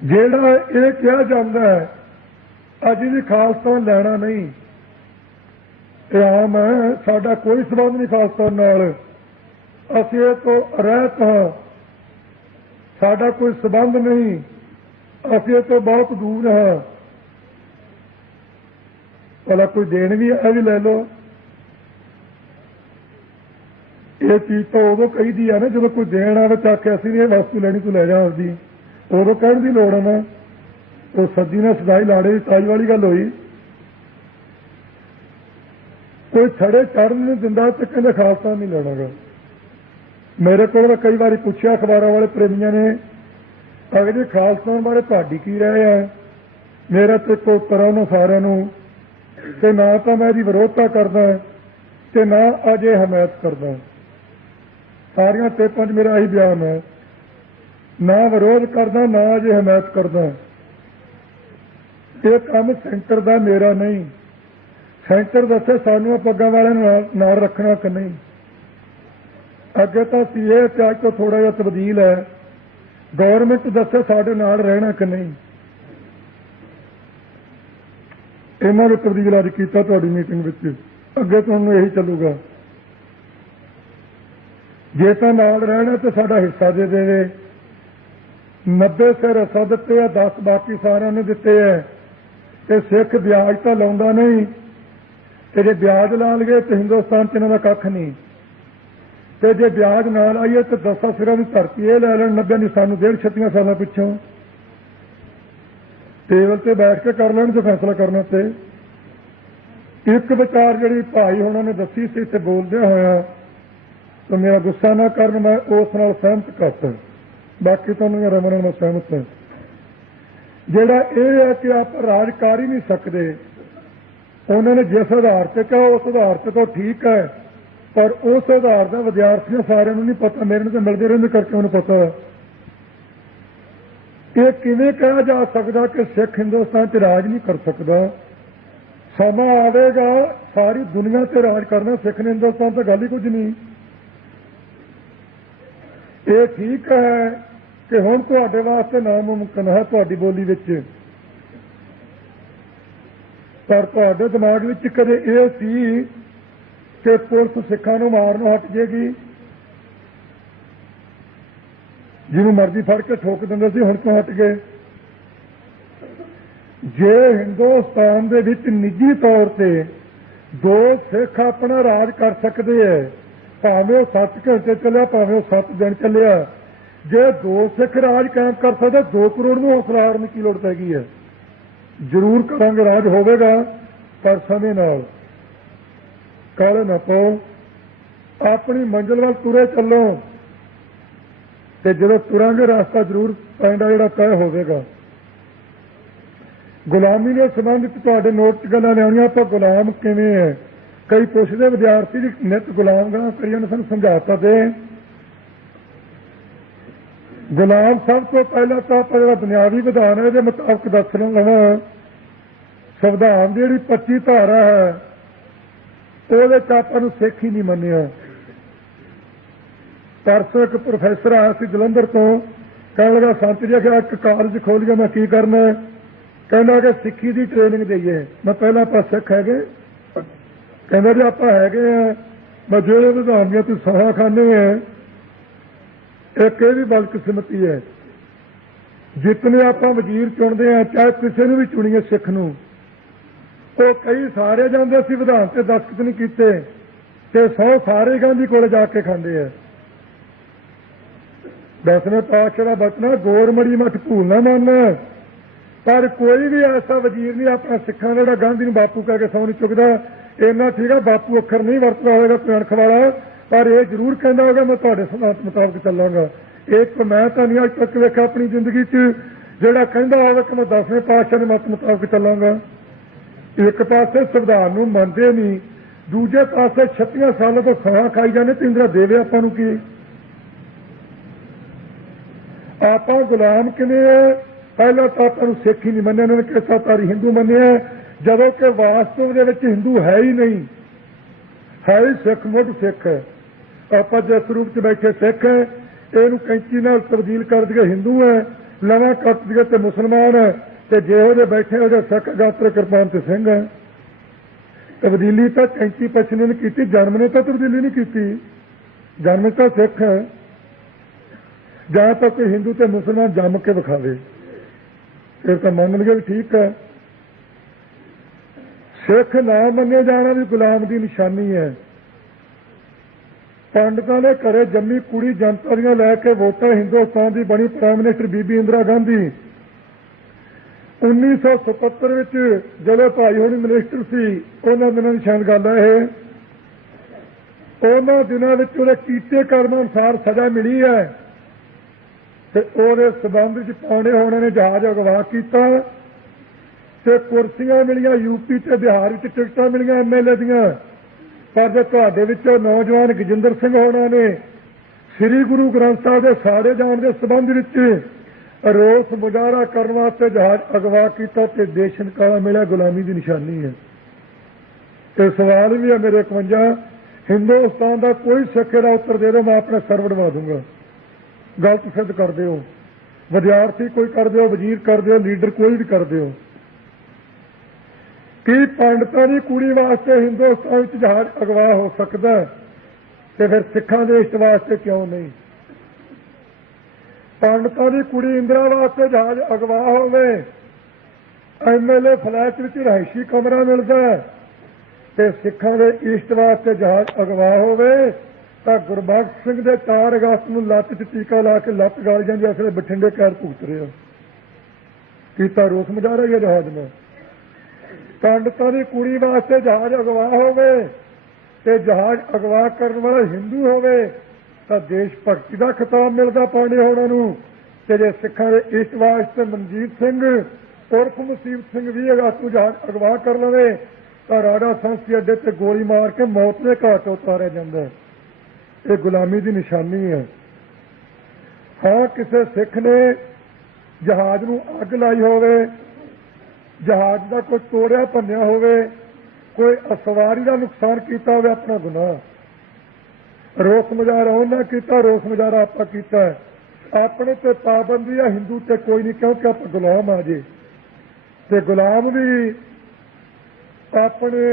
ਜਿਹੜਾ ਇਹ ਕਿਹਾ ਜਾਂਦਾ ਹੈ ਅੱਜ ਵੀ ਖਾਲਸਾ ਲੈਣਾ ਨਹੀਂ, ਇਹ ਆਮ ਹੈ। ਸਾਡਾ ਕੋਈ ਸਬੰਧ ਨਹੀਂ ਖਾਲਸਾ ਨਾਲ, ਅਸੀਂ ਇਹ ਤੋਂ ਰਹਿਤ ਹਾਂ, ਸਾਡਾ ਕੋਈ ਸਬੰਧ ਨਹੀਂ, ਅਸੀਂ ਇਹ ਤੋਂ ਬਹੁਤ ਦੂਰ ਹਾਂ। ਭਲਾ ਕੋਈ ਦੇਣ ਵੀ ਇਹ ਵੀ ਲੈ ਲਓ। ਇਹ ਚੀਜ਼ ਤਾਂ ਉਦੋਂ ਕਹੀਦੀ ਆ ਨਾ ਜਦੋਂ ਕੋਈ ਦੇਣ ਆਵੇ ਤਾਂ ਕਿ ਅਸੀਂ ਇਹ ਵਸਤੂ ਲੈਣੀ ਤੂੰ ਲੈ ਜਾ ਆਪਦੀ, ਉਦੋਂ ਕਹਿਣ ਦੀ ਲੋੜ ਹੈ ਨਾ। ਉਹ ਸੱਜੀ ਨਾਲ ਸਦਾਈ ਲਾੜੇ ਦੀ ਤਾਈ ਵਾਲੀ ਗੱਲ ਹੋਈ। ਕੋਈ ਛੜੇ ਚੜ੍ਹਨ ਨਹੀਂ ਦਿੰਦਾ ਤੇ ਕਹਿੰਦੇ ਖਾਲਸਾ ਨਹੀਂ ਲੈਣਾਗਾ। ਮੇਰੇ ਕੋਲ ਕਈ ਵਾਰੀ ਪੁੱਛਿਆ ਅਖਬਾਰਾਂ ਵਾਲੇ ਪ੍ਰੇਮੀਆਂ ਨੇ, ਅਗਲੇ ਖਾਲਸਾ ਬਾਰੇ ਤੁਹਾਡੀ ਕੀ ਰਾਏ ਹੈ। ਮੇਰਾ ਤੇ ਕੋਈ ਉੱਤਰ ਉਹਨਾਂ ਸਾਰਿਆਂ ਨੂੰ ਤੇ ਨਾ ਤਾਂ ਮੈਂ ਇਹਦੀ ਵਿਰੋਧਤਾ ਕਰਦਾ ਤੇ ਨਾ ਅਜੇ ਹਮਾਇਤ ਕਰਦਾ। ਸਾਰੀਆਂ ਟੇਪਾਂ 'ਚ ਮੇਰਾ ਇਹੀ ਬਿਆਨ ਹੈ, ਨਾ ਵਿਰੋਧ ਕਰਦਾ ਨਾ ਅਜੇ ਹਮਾਇਤ ਕਰਦਾ। ਇਹ ਕੰਮ ਸੈਂਟਰ ਦਾ ਮੇਰਾ ਨਹੀਂ। ਸੈਂਟਰ ਦੱਸੇ ਸਾਨੂੰ ਪੱਗਾਂ ਵਾਲਿਆਂ ਨੂੰ ਨਾਲ ਰੱਖਣਾ ਕਿ ਨਹੀਂ। ਅੱਗੇ ਤਾਂ ਸੀਏ ਤੇ ਅੱਜ ਤੋਂ ਥੋੜਾ ਜਿਹਾ ਤਬਦੀਲ ਹੈ। ਗੌਰਮੈਂਟ ਦੱਸੇ ਸਾਡੇ ਨਾਲ ਰਹਿਣਾ ਕਿ ਨਹੀਂ। ਇਹਨਾਂ ਨੇ ਤਬਦੀਲ ਅੱਜ ਕੀਤਾ ਤੁਹਾਡੀ ਮੀਟਿੰਗ ਵਿੱਚ। ਅੱਗੇ ਤੁਹਾਨੂੰ ਇਹੀ ਚੱਲੂਗਾ। ਜੇ ਤਾਂ ਨਾਲ ਰਹਿਣਾ ਤੇ ਸਾਡਾ ਹਿੱਸਾ ਦੇ ਦੇਵੇ। 90 ਸਿਰ ਰਸਾ ਦਿੱਤੇ ਆ, 10 ਬਾਕੀ ਸਾਰਿਆਂ ਨੇ ਦਿੱਤੇ ਹੈ। ਤੇ ਸਿੱਖ ਵਿਆਜ ਤਾਂ ਲਾਉਂਦਾ ਨਹੀਂ, ਤੇ ਜੇ ਵਿਆਜ ਲਾ ਲਈਏ ਤੇ ਹਿੰਦੁਸਤਾਨ 'ਚ ਇਹਨਾਂ ਦਾ ਕੱਖ ਨਹੀਂ। ਤੇ ਜੇ ਵਿਆਜ ਨਾ ਲਾਈਏ ਤੇ 10 ਸਿਰਾਂ ਦੀ ਧਰਤੀ ਇਹ ਲੈ ਲੈਣ 90 ਦੀ ਸਾਨੂੰ 1.5 ਸਾਲਾਂ ਪਿੱਛੋਂ। ਟੇਬਲ ਤੇ ਬੈਠ ਕੇ ਕਰ ਲੈਣ ਤੇ ਫੈਸਲਾ ਕਰਨਾ। ਤੇ ਇੱਕ ਵਿਚਾਰ ਜਿਹੜੀ ਭਾਈ ਹੋਣਾ ਨੇ ਦੱਸੀ ਸੀ ਤੇ ਬੋਲਦਿਆਂ ਹੋਇਆ ਤਾਂ ਮੇਰਾ ਗੁੱਸਾ ਨਾ ਕਰਨ, ਮੈਂ ਉਸ ਨਾਲ ਸਹਿਮਤ ਕਰਤਾ। ਬਾਕੀ ਤੁਹਾਨੂੰ ਰਮਨ ਨਾਲ ਸਹਿਮਤ ਹੈ। ਜਿਹੜਾ ਇਹ ਹੈ ਕਿ ਆਪ ਰਾਜ ਕਰ ਹੀ ਨਹੀਂ ਸਕਦੇ। ਉਹਨਾਂ ਨੇ ਜਿਸ ਆਧਾਰ ਤੇ ਕਿਹਾ ਉਸ ਆਧਾਰ ਤੇ ਤਾਂ ਠੀਕ ਹੈ, ਪਰ ਉਸ ਆਧਾਰ ਦਾ ਵਿਦਿਆਰਥੀਆਂ ਸਾਰਿਆਂ ਨੂੰ ਨਹੀਂ ਪਤਾ। ਮੇਰੇ ਨੂੰ ਤਾਂ ਮਿਲਦੇ ਰਹਿੰਦੇ ਕਰਕੇ ਉਹਨੂੰ ਪਤਾ। ਇਹ ਕਿਵੇਂ ਕਿਹਾ ਜਾ ਸਕਦਾ ਕਿ ਸਿੱਖ ਹਿੰਦੁਸਤਾਨ 'ਚ ਰਾਜ ਨਹੀਂ ਕਰ ਸਕਦਾ। ਸਮਾਂ ਆਵੇਗਾ ਸਾਰੀ ਦੁਨੀਆ ਤੇ ਰਾਜ ਕਰਨਾ, ਸਿੱਖ ਨੇ ਹਿੰਦੁਸਤਾਨ ਤਾਂ ਗੱਲ ਹੀ ਕੁਝ ਨਹੀਂ। ਇਹ ਠੀਕ ਹੈ ਕਿ ਹੁਣ ਤੁਹਾਡੇ ਵਾਸਤੇ ਨਾਮੁਮਕਿਨ ਹੈ ਤੁਹਾਡੀ ਬੋਲੀ ਵਿੱਚ, ਪਰ ਤੁਹਾਡੇ ਦਿਮਾਗ ਵਿੱਚ ਕਦੇ ਇਹ ਸੀ ਕਿ ਪੁਲਿਸ ਸਿੱਖਾਂ ਨੂੰ ਮਾਰਨੋਂ ਹਟ ਜਾਏਗੀ। ਜਿਹਨੂੰ ਮਰਜ਼ੀ ਫੜ ਕੇ ਠੋਕ ਦਿੰਦੇ ਸੀ, ਹੁਣ ਤੋਂ ਹਟ ਗਏ। ਜੇ ਹਿੰਦੁਸਤਾਨ ਦੇ ਵਿੱਚ ਨਿੱਜੀ ਤੌਰ ਤੇ 2 ਸਿੱਖ ਆਪਣਾ ਰਾਜ ਕਰ ਸਕਦੇ ਹੈ, ਭਾਵੇਂ ਉਹ 7 ਘੰਟੇ ਚੱਲਿਆ ਭਾਵੇਂ ਉਹ 7 ਦਿਨ ਚੱਲਿਆ, ਜੇ 2 ਸਿੱਖ ਰਾਜ ਕਾਇਮ ਕਰ ਸਕਦੇ 2 ਕਰੋੜ ਨੂੰ ਹੌਸਲਾ ਹਾਰਨ ਦੀ ਲੋੜ ਪੈ ਗਈ ਹੈ। ਜ਼ਰੂਰ ਕਰਾਂਗੇ, ਰਾਜ ਹੋਵੇਗਾ, ਪਰ ਸਮੇਂ ਨਾਲ। ਕਾਹਲੇ ਨਾ ਪਾਓ, ਆਪਣੀ ਮੰਜ਼ਿਲ ਵੱਲ ਤੁਰੇ ਚੱਲੋ ਤੇ ਜਦੋਂ ਤੁਰਾਂਗੇ ਰਸਤਾ ਜ਼ਰੂਰ ਪੈਂਦਾ ਜਿਹੜਾ ਤੈਅ ਹੋਵੇਗਾ। ਗੁਲਾਮੀ ਦੇ ਸੰਬੰਧਿਤ ਤੁਹਾਡੇ ਨੋਟ 'ਚ ਗੱਲਾਂ ਲਿਆਉਣੀਆਂ। ਆਪਾਂ ਗੁਲਾਮ ਕਿਵੇਂ ਹੈ, ਕਈ ਪੁੱਛਦੇ ਵਿਦਿਆਰਥੀ ਦੀ ਨਿੱਤ ਗੁਲਾਮ ਗਾਂ ਕਈਆਂ ਨੇ ਸਾਨੂੰ ਸਮਝਾਤਾ। ਤੇ ਗੁਲਾਮ ਸਭ ਤੋਂ ਪਹਿਲਾਂ ਤਾਂ ਆਪਾਂ ਜਿਹੜਾ ਦੁਨਿਆਵੀ ਵਿਧਾਨ ਹੈ ਇਹਦੇ ਮੁਤਾਬਕ ਦੱਸ ਲਵਾਂ। ਸੰਵਿਧਾਨ ਦੀ ਜਿਹੜੀ 25 ਧਾਰਾ ਹੈ ਉਹਦੇ 'ਚ ਆਪਾਂ ਨੂੰ ਸਿੱਖ ਹੀ ਨਹੀਂ ਮੰਨਿਆ। ਪਰਸੋਂ ਇੱਕ ਪ੍ਰੋਫੈਸਰ ਆਇਆ ਸੀ ਜਲੰਧਰ ਤੋਂ, ਕਹਿਣ ਲੱਗਾ ਸੰਤ ਜੀ ਕਿ ਇੱਕ ਕਾਲਜ ਖੋਲ੍ਹੀਏ, ਮੈਂ ਕੀ ਕਰਨਾ। ਕਹਿੰਦਾ ਕਿ ਸਿੱਖੀ ਦੀ ਟ੍ਰੇਨਿੰਗ ਦੇਈਏ। ਮੈਂ ਪਹਿਲਾਂ ਆਪਾਂ ਸਿੱਖ ਹੈਗੇ? ਕਹਿੰਦਾ ਜੀ ਆਪਾਂ ਹੈਗੇ ਆ। ਮੈਂ ਜਿਹੜੇ ਵਿਧਾਨ ਦੀਆਂ ਤੁਸੀਂ ਸਲਾਹਾਂ ਖਾਨੇ ਹੈ, ਇੱਕ ਇਹ ਵੀ ਬਦਕਿਸਮਤੀ ਹੈ। ਜਿਤਨੇ ਆਪਾਂ ਵਜ਼ੀਰ ਚੁਣਦੇ ਆ, ਚਾਹੇ ਕਿਸੇ ਨੂੰ ਵੀ ਚੁਣੀਏ ਸਿੱਖ ਨੂੰ, ਉਹ ਕਈ ਸਾਰੇ ਜਾਂਦੇ ਸੀ ਵਿਧਾਨ ਤੇ ਦਸਤਖਤ ਨਹੀਂ ਕੀਤੇ ਤੇ 100 ਸਾਰੇ ਗਾਂਧੀ ਕੋਲ ਜਾ ਕੇ ਖਾਂਦੇ ਆ। 10ਵੇਂ ਪਾਤਸ਼ਾਹ ਦਾ ਬਚਨਾ ਗੋਰਮੜੀ ਮਠ ਭੂਲ ਨਾ ਮੰਨ। ਪਰ ਕੋਈ ਵੀ ਐਸਾ ਵਜ਼ੀਰ ਨਹੀਂ ਆਪਣਾ ਸਿੱਖਾਂ ਦਾ ਜਿਹੜਾ ਗਾਂਧੀ ਨੂੰ ਬਾਪੂ ਕਹਿ ਕੇ ਸਹੁੰ ਨਹੀਂ ਚੁੱਕਦਾ। ਇੰਨਾ ਠੀਕ ਆ, ਬਾਪੂ ਅੱਖਰ ਨਹੀਂ ਵਰਤਦਾ ਹੋਵੇਗਾ ਪਿਆਣਖ ਵਾਲਾ, ਪਰ ਇਹ ਜ਼ਰੂਰ ਕਹਿੰਦਾ ਹੋਗਾ ਮੈਂ ਤੁਹਾਡੇ ਸਿਧਾਂਤ ਮੁਤਾਬਕ ਚੱਲਾਂਗਾ। ਇੱਕ ਮੈਂ ਤਾਂ ਨਹੀਂ ਅੱਜ ਤੱਕ ਵੇਖਿਆ ਆਪਣੀ ਜ਼ਿੰਦਗੀ 'ਚ ਜਿਹੜਾ ਕਹਿੰਦਾ ਹੋਵੇ ਕਿ ਮੈਂ 10ਵੇਂ ਪਾਤਸ਼ਾਹ ਦੇ ਮਤ ਮੁਤਾਬਕ ਚੱਲਾਂਗਾ। ਇੱਕ ਪਾਸੇ ਸੰਵਿਧਾਨ ਨੂੰ ਮੰਨਦੇ ਨਹੀਂ, ਦੂਜੇ ਪਾਸੇ 36 ਸਾਲਾਂ ਤੋਂ ਸਹੁੰ ਖਾਈ ਜਾਂਦੇ। ਤੇ ਇੰਦਰਾ ਦੇਵੇ ਆਪਾਂ ਨੂੰ ਕੀ? ਆਪਾਂ ਗੁਲਾਮ ਕਿਵੇਂ ਹੈ? ਪਹਿਲਾਂ ਤਾਂ ਆਪਾਂ ਨੂੰ ਸਿੱਖ ਹੀ ਨਹੀਂ ਮੰਨਿਆ, ਇਹਨਾਂ ਨੇ ਕਿਸਾਤਾਰੀ ਹਿੰਦੂ ਮੰਨਿਆ, ਜਦੋਂ ਕਿ ਵਾਸਤਵ ਦੇ ਵਿੱਚ ਹਿੰਦੂ ਹੈ ਹੀ ਨਹੀਂ, ਹੈ ਹੀ ਸਿੱਖ, ਮੁੱਢ ਸਿੱਖ ਹੈ। ਆਪਾਂ ਜਿਸ ਰੂਪ 'ਚ ਬੈਠੇ ਸਿੱਖ ਹੈ, ਇਹਨੂੰ ਕੈਂਚੀ ਨਾਲ ਤਬਦੀਲ ਕਰ ਦਈਏ ਹਿੰਦੂ ਹੈ, ਲਵਾਂ ਕੱਟ ਦਈਏ ਤੇ ਮੁਸਲਮਾਨ ਹੈ, ਤੇ ਜਿਹੋ ਜਿਹੇ ਬੈਠੇ ਹੋ ਜੇ ਸਿੱਖ ਗਾਤਰੇ ਕਿਰਪਾਨ ਤੇ ਸਿੰਘ ਹੈ। ਤਬਦੀਲੀ ਤਾਂ 35 ਪਛਨੇ ਨੇ ਕੀਤੀ, ਜਨਮ ਨੇ ਤਾਂ ਤਬਦੀਲੀ ਨਹੀਂ ਕੀਤੀ। ਜਨਮ ਤਾਂ ਸਿੱਖ ਹੈ। ਜਾਂ ਤਾਂ ਕੋਈ ਹਿੰਦੂ ਤੇ ਮੁਸਲਮਾਨ ਜੰਮ ਕੇ ਵਿਖਾਵੇ, ਫਿਰ ਤਾਂ ਮੰਨ ਲਈਏ ਵੀ ਠੀਕ ਹੈ। ਸਿੱਖ ਨਾ ਮੰਨੇ ਜਾਣਾ ਵੀ ਗੁਲਾਮ ਦੀ ਨਿਸ਼ਾਨੀ ਹੈ। ਪੰਡਤਾਂ ਦੇ ਘਰੇ ਜੰਮੀ ਕੁੜੀ ਜਨਤਾ ਦੀਆਂ ਲੈ ਕੇ ਵੋਟਾਂ ਹਿੰਦੁਸਤਾਨ ਦੀ ਬਣੀ ਪ੍ਰਾਈਮ ਮਿਨਿਸਟਰ ਬੀਬੀ ਇੰਦਰਾ ਗਾਂਧੀ 1977 ਵਿੱਚ ਜਦੋਂ ਭਾਈ ਹੋਣੀ ਮਿਨਿਸਟਰ ਸੀ, ਉਹਨਾਂ ਦਿਨਾਂ ਦੀ ਸ਼ਾਇਦ ਗੱਲ ਹੈ ਇਹ। ਉਹਨਾਂ ਦਿਨਾਂ ਵਿੱਚ ਉਹਦੇ ਕੀਤੇ ਕਰਮਾਂ ਅਨੁਸਾਰ ਸਜ਼ਾ ਮਿਲੀ ਹੈ ਤੇ ਉਹਦੇ ਸਬੰਧ ਵਿੱਚ ਪਾਉਂਦੇ ਹੋਣੇ ਨੇ ਜਹਾਜ਼ ਅਗਵਾ ਕੀਤਾ ਤੇ ਕੁਰਸੀਆਂ ਮਿਲੀਆਂ ਯੂਪੀ ਤੇ ਬਿਹਾਰ ਵਿੱਚ, ਟਿਕਟਾਂ ਮਿਲੀਆਂ MLA ਦੀਆਂ। ਪਰ ਜੇ ਤੁਹਾਡੇ ਵਿੱਚੋਂ ਨੌਜਵਾਨ ਗਜਿੰਦਰ ਸਿੰਘ ਹੋਣਾ ਨੇ ਸ੍ਰੀ ਗੁਰੂ ਗ੍ਰੰਥ ਸਾਹਿਬ ਦੇ ਸਾੜੇ ਜਾਣ ਦੇ ਸਬੰਧ ਵਿੱਚ ਰੋਸ ਮੁਜ਼ਾਹਰਾ ਕਰਨ ਵਾਸਤੇ ਜਹਾਜ਼ ਅਗਵਾ ਕੀਤਾ ਤੇ ਦੇਸ਼ ਨਿਕਾਲਾ ਮਿਲਿਆ, ਗੁਲਾਮੀ ਦੀ ਨਿਸ਼ਾਨੀ ਹੈ। ਤੇ ਸਵਾਲ ਵੀ ਹੈ ਮੇਰੇ 51, ਹਿੰਦੁਸਤਾਨ ਦਾ ਕੋਈ ਸਿੱਖ ਦਾ ਉੱਤਰ ਦੇ ਦਿਓ, ਮੈਂ ਆਪਣਾ ਸਰ ਵੜਵਾ ਦੂੰਗਾ। ਗਲਤ ਸਿੱਧ ਕਰ ਦਿਓ, ਵਿਦਿਆਰਥੀ ਕੋਈ ਕਰ ਦਿਓ, ਵਜ਼ੀਰ ਕਰ ਦਿਓ, ਲੀਡਰ ਕੋਈ ਵੀ ਕਰ ਦਿਓ। ਕੀ ਪੰਡਤਾਂ ਦੀ ਕੁੜੀ ਵਾਸਤੇ ਹਿੰਦੁਸਤਾਨ ਵਿੱਚ ਜਹਾਜ਼ ਅਗਵਾ ਹੋ ਸਕਦਾ ਤੇ ਫਿਰ ਸਿੱਖਾਂ ਦੇ ਇਸ਼ਟ ਵਾਸਤੇ ਕਿਉਂ ਨਹੀਂ? ਪੰਡਤਾਂ ਦੀ ਕੁੜੀ ਇੰਦਰਾ ਵਾਸਤੇ ਜਹਾਜ਼ ਅਗਵਾ ਹੋਵੇ, MLA ਫਲੈਟ ਵਿੱਚ ਰਿਹਾਇਸ਼ੀ ਕਮਰਾ ਮਿਲਦਾ ਤੇ ਸਿੱਖਾਂ ਦੇ ਇਸ਼ਟ ਵਾਸਤੇ ਜਹਾਜ਼ ਅਗਵਾ ਹੋਵੇ ਤਾਂ ਗੁਰਬਖਸ਼ ਸਿੰਘ ਦੇ 4 ਅਗਸਤ ਨੂੰ ਲੱਤ 'ਚ ਟੀਕਾ ਲਾ ਕੇ ਲੱਤ ਗਾਲ ਜਾਂਦੀ, ਅਸਲੇ ਬਠਿੰਡੇ ਕੈਦ ਭੁਗਤ ਰਿਹਾ। ਕੀਤਾ ਰੋਸ ਮੁਜ਼ਾਹਰਾ ਹੀ ਜਹਾਜ਼ ਨੇ। ਪੰਡਤਾਂ ਦੀ ਕੁੜੀ ਵਾਸਤੇ ਜਹਾਜ਼ ਅਗਵਾ ਹੋਵੇ ਤੇ ਜਹਾਜ਼ ਅਗਵਾ ਕਰਨ ਵਾਲਾ ਹਿੰਦੂ ਹੋਵੇ ਤਾਂ ਦੇਸ਼ ਭਗਤੀ ਦਾ ਖਿਤਾਬ ਮਿਲਦਾ ਪਾਂਡੇ ਹੋਣਾ ਨੂੰ। ਤੇ ਜੇ ਸਿੱਖਾਂ ਦੇ ਇਸ਼ਟ ਵਾਸਤੇ ਮਨਜੀਤ ਸਿੰਘ ਉਰਫ ਮੁਸੀਬਤ ਸਿੰਘ 20 ਅਗਸਤ ਨੂੰ ਜਹਾਜ਼ ਅਗਵਾ ਕਰ ਲਵੇ ਤਾਂ ਰਾੜਾ ਸੰਸੀ ਅੱਡੇ ਤੇ ਗੋਲੀ ਮਾਰ ਕੇ ਮੌਤ ਦੇ ਘਾਟ ਉਤਾਰਿਆ ਜਾਂਦਾ। ਇਹ ਗੁਲਾਮੀ ਦੀ ਨਿਸ਼ਾਨੀ ਹੈ। ਹਾਂ, ਕਿਸੇ ਸਿੱਖ ਨੇ ਜਹਾਜ਼ ਨੂੰ ਅੱਗ ਲਾਈ ਹੋਵੇ, ਜਹਾਜ਼ ਦਾ ਕੋਈ ਤੋੜਿਆ ਭੰਨਿਆ ਹੋਵੇ, ਕੋਈ ਸਵਾਰੀ ਦਾ ਨੁਕਸਾਨ ਕੀਤਾ ਹੋਵੇ, ਆਪਣਾ ਗੁਨਾਹ। ਰੋਸ ਮੁਜ਼ਾਹਰਾ ਉਹਨਾਂ ਕੀਤਾ, ਰੋਸ ਮੁਜ਼ਾਹਰਾ ਆਪਾਂ ਕੀਤਾ। ਆਪਣੇ ਤੇ ਪਾਬੰਦੀ ਆ, ਹਿੰਦੂ ਤੇ ਕੋਈ ਨਹੀਂ, ਕਿਉਂਕਿ ਆਪਾਂ ਗੁਲਾਮ ਆ ਜੇ। ਤੇ ਗੁਲਾਮ ਵੀ ਆਪਣੇ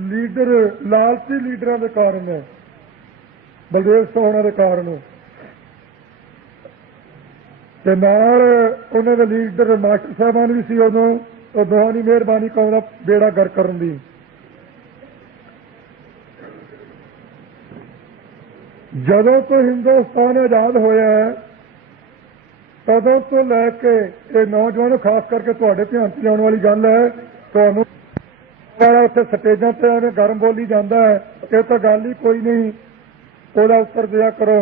ਲੀਡਰ ਲਾਲਚੀ ਲੀਡਰਾਂ ਦੇ ਕਾਰਨ ਹੈ, ਬਲਦੇਵ ਸੋਹਣਾ ਦੇ ਕਾਰਨ। ਤੇ ਨਾਲ ਉਹਨਾਂ ਦੇ ਲੀਡਰ ਮਾਸਟਰ ਸਾਹਿਬਾਨ ਵੀ ਸੀ ਉਦੋਂ। ਉਹ ਦੋਹਾਂ ਦੀ ਮਿਹਰਬਾਨੀ ਕੌਮ ਦਾ ਬੇੜਾ ਗਰ ਕਰਨ ਦੀ। ਜਦੋਂ ਤੋਂ ਹਿੰਦੁਸਤਾਨ ਆਜ਼ਾਦ ਹੋਇਆ ਤਦੋਂ ਤੋਂ ਲੈ ਕੇ ਇਹ ਨੌਜਵਾਨ, ਖਾਸ ਕਰਕੇ ਤੁਹਾਡੇ ਧਿਆਨ 'ਚ ਲਿਆਉਣ ਵਾਲੀ ਗੱਲ ਹੈ, ਤੁਹਾਨੂੰ ਵਾਲਾ ਉੱਥੇ ਸਟੇਜਾਂ ਤੇ ਉਹਨੇ ਗਰਮ ਬੋਲੀ ਜਾਂਦਾ ਹੈ, ਇਹ ਤਾਂ ਗੱਲ ਹੀ ਕੋਈ ਨਹੀਂ, ਉਹਦਾ ਉੱਤਰ ਦਿਆ ਕਰੋ।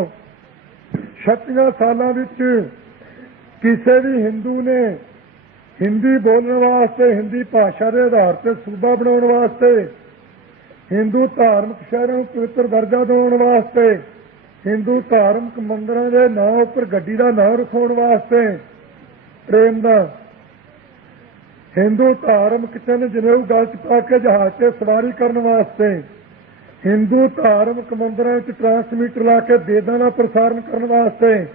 36 ਸਾਲਾਂ ਵਿੱਚ ਕਿਸੇ ਵੀ ਹਿੰਦੂ ਨੇ ਹਿੰਦੀ ਬੋਲਣ ਵਾਸਤੇ, ਹਿੰਦੀ ਭਾਸ਼ਾ ਦੇ ਆਧਾਰ ਤੇ ਸੂਬਾ ਬਣਾਉਣ ਵਾਸਤੇ, ਹਿੰਦੂ ਧਾਰਮਿਕ ਸ਼ਹਿਰਾਂ ਨੂੰ ਪਵਿੱਤਰ ਦਰਜਾ ਦਿਵਾਉਣ ਵਾਸਤੇ, ਹਿੰਦੂ ਧਾਰਮਿਕ ਮੰਦਰਾਂ ਦੇ ਨਾਂ ਉੱਪਰ ਗੱਡੀ ਦਾ ਨਾਂ ਰਖਾਉਣ ਵਾਸਤੇ, ਟ੍ਰੇਨ ਦਾ, ਹਿੰਦੂ ਧਾਰਮਿਕ ਚਿੰਨ੍ਹ ਜਨੇਊ ਗਲ 'ਚ ਪਾ ਕੇ ਜਹਾਜ਼ ਤੇ ਸਵਾਰੀ ਕਰਨ ਵਾਸਤੇ, ਹਿੰਦੂ ਧਾਰਮਿਕ ਮੰਦਰਾਂ ਵਿੱਚ ਟਰਾਂਸਮੀਟਰ ਲਾ ਕੇ ਵੇਦਾਂ ਦਾ ਪ੍ਰਸਾਰਣ ਕਰਨ ਵਾਸਤੇ,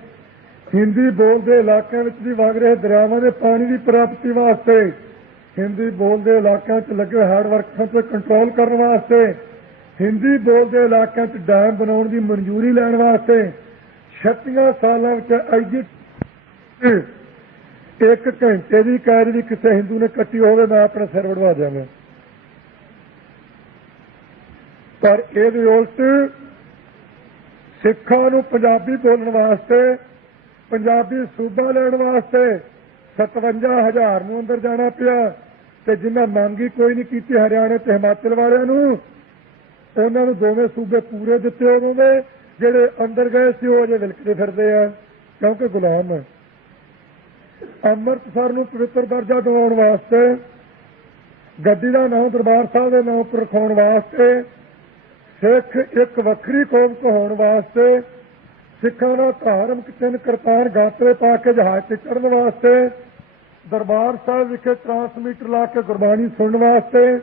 ਹਿੰਦੀ ਬੋਲਦੇ ਇਲਾਕਿਆਂ ਵਿੱਚ ਦੀ ਵਗ ਰਹੇ ਦਰਿਆਵਾਂ ਦੇ ਪਾਣੀ ਦੀ ਪ੍ਰਾਪਤੀ ਵਾਸਤੇ, ਹਿੰਦੀ ਬੋਲਦੇ ਇਲਾਕਿਆਂ 'ਚ ਲੱਗੇ ਹਾਰਡ ਵਰਕਸਾਂ 'ਤੇ ਕੰਟਰੋਲ ਕਰਨ ਵਾਸਤੇ, ਹਿੰਦੀ ਬੋਲਦੇ ਇਲਾਕਿਆਂ 'ਚ ਡੈਮ ਬਣਾਉਣ ਦੀ ਮਨਜ਼ੂਰੀ ਲੈਣ ਵਾਸਤੇ 36 ਸਾਲਾਂ ਵਿੱਚ ਇੱਕ ਘੰਟੇ ਦੀ ਕੈਦ ਵੀ ਕਿਸੇ ਹਿੰਦੂ ਨੇ ਕੱਟੀ ਹੋਵੇ, ਮੈਂ ਆਪਣਾ ਸਿਰ ਵੜਵਾ ਦਿਆਂਗਾ। ਪਰ ਇਹਦੇ ਉਲਟ ਸਿੱਖਾਂ ਨੂੰ ਪੰਜਾਬੀ ਬੋਲਣ ਵਾਸਤੇ, ਪੰਜਾਬੀ ਸੂਬਾ ਲੈਣ ਵਾਸਤੇ 57,000 ਨੂੰ ਅੰਦਰ ਜਾਣਾ ਪਿਆ। ਤੇ ਜਿਨ੍ਹਾਂ ਮੰਗੀ ਕੋਈ ਨਹੀਂ ਕੀਤੀ ਹਰਿਆਣੇ ਤੇ ਹਿਮਾਚਲ ਵਾਲਿਆਂ ਨੂੰ, ਉਹਨਾਂ ਨੂੰ ਦੋਵੇਂ ਸੂਬੇ ਪੂਰੇ ਦਿੱਤੇ ਉਦੋਂ ਦੇ। ਜਿਹੜੇ ਅੰਦਰ ਗਏ ਸੀ ਉਹ ਅਜੇ ਵਿਲਕਦੇ ਫਿਰਦੇ ਆ, ਕਿਉਂਕਿ ਗੁਲਾਮ ਹੈ। ਅੰਮ੍ਰਿਤਸਰ ਨੂੰ ਪਵਿੱਤਰ ਦਰਜਾ ਦਿਵਾਉਣ ਵਾਸਤੇ, ਗੱਡੀ ਦਾ ਨਾਮ ਦਰਬਾਰ ਸਾਹਿਬ ਦੇ ਨਾਮ ਉੱਪਰ ਰਖਾਉਣ ਵਾਸਤੇ, ਸਿੱਖ ਇੱਕ ਵੱਖਰੀ ਕੌਮ ਕਹਾਉਣ ਵਾਸਤੇ, ਸਿੱਖਾਂ ਦਾ ਧਾਰਮਿਕ ਚਿੰਨ੍ਹ ਕਰਤਾਰ ਗਾਤਰੇ ਪਾ ਕੇ ਜਹਾਜ਼ ਤੇ ਚੜ੍ਹਨ ਵਾਸਤੇ, ਦਰਬਾਰ ਸਾਹਿਬ ਵਿਖੇ ਟਰਾਂਸਮੀਟਰ ਲਾ ਕੇ ਗੁਰਬਾਣੀ ਸੁਣਨ ਵਾਸਤੇ,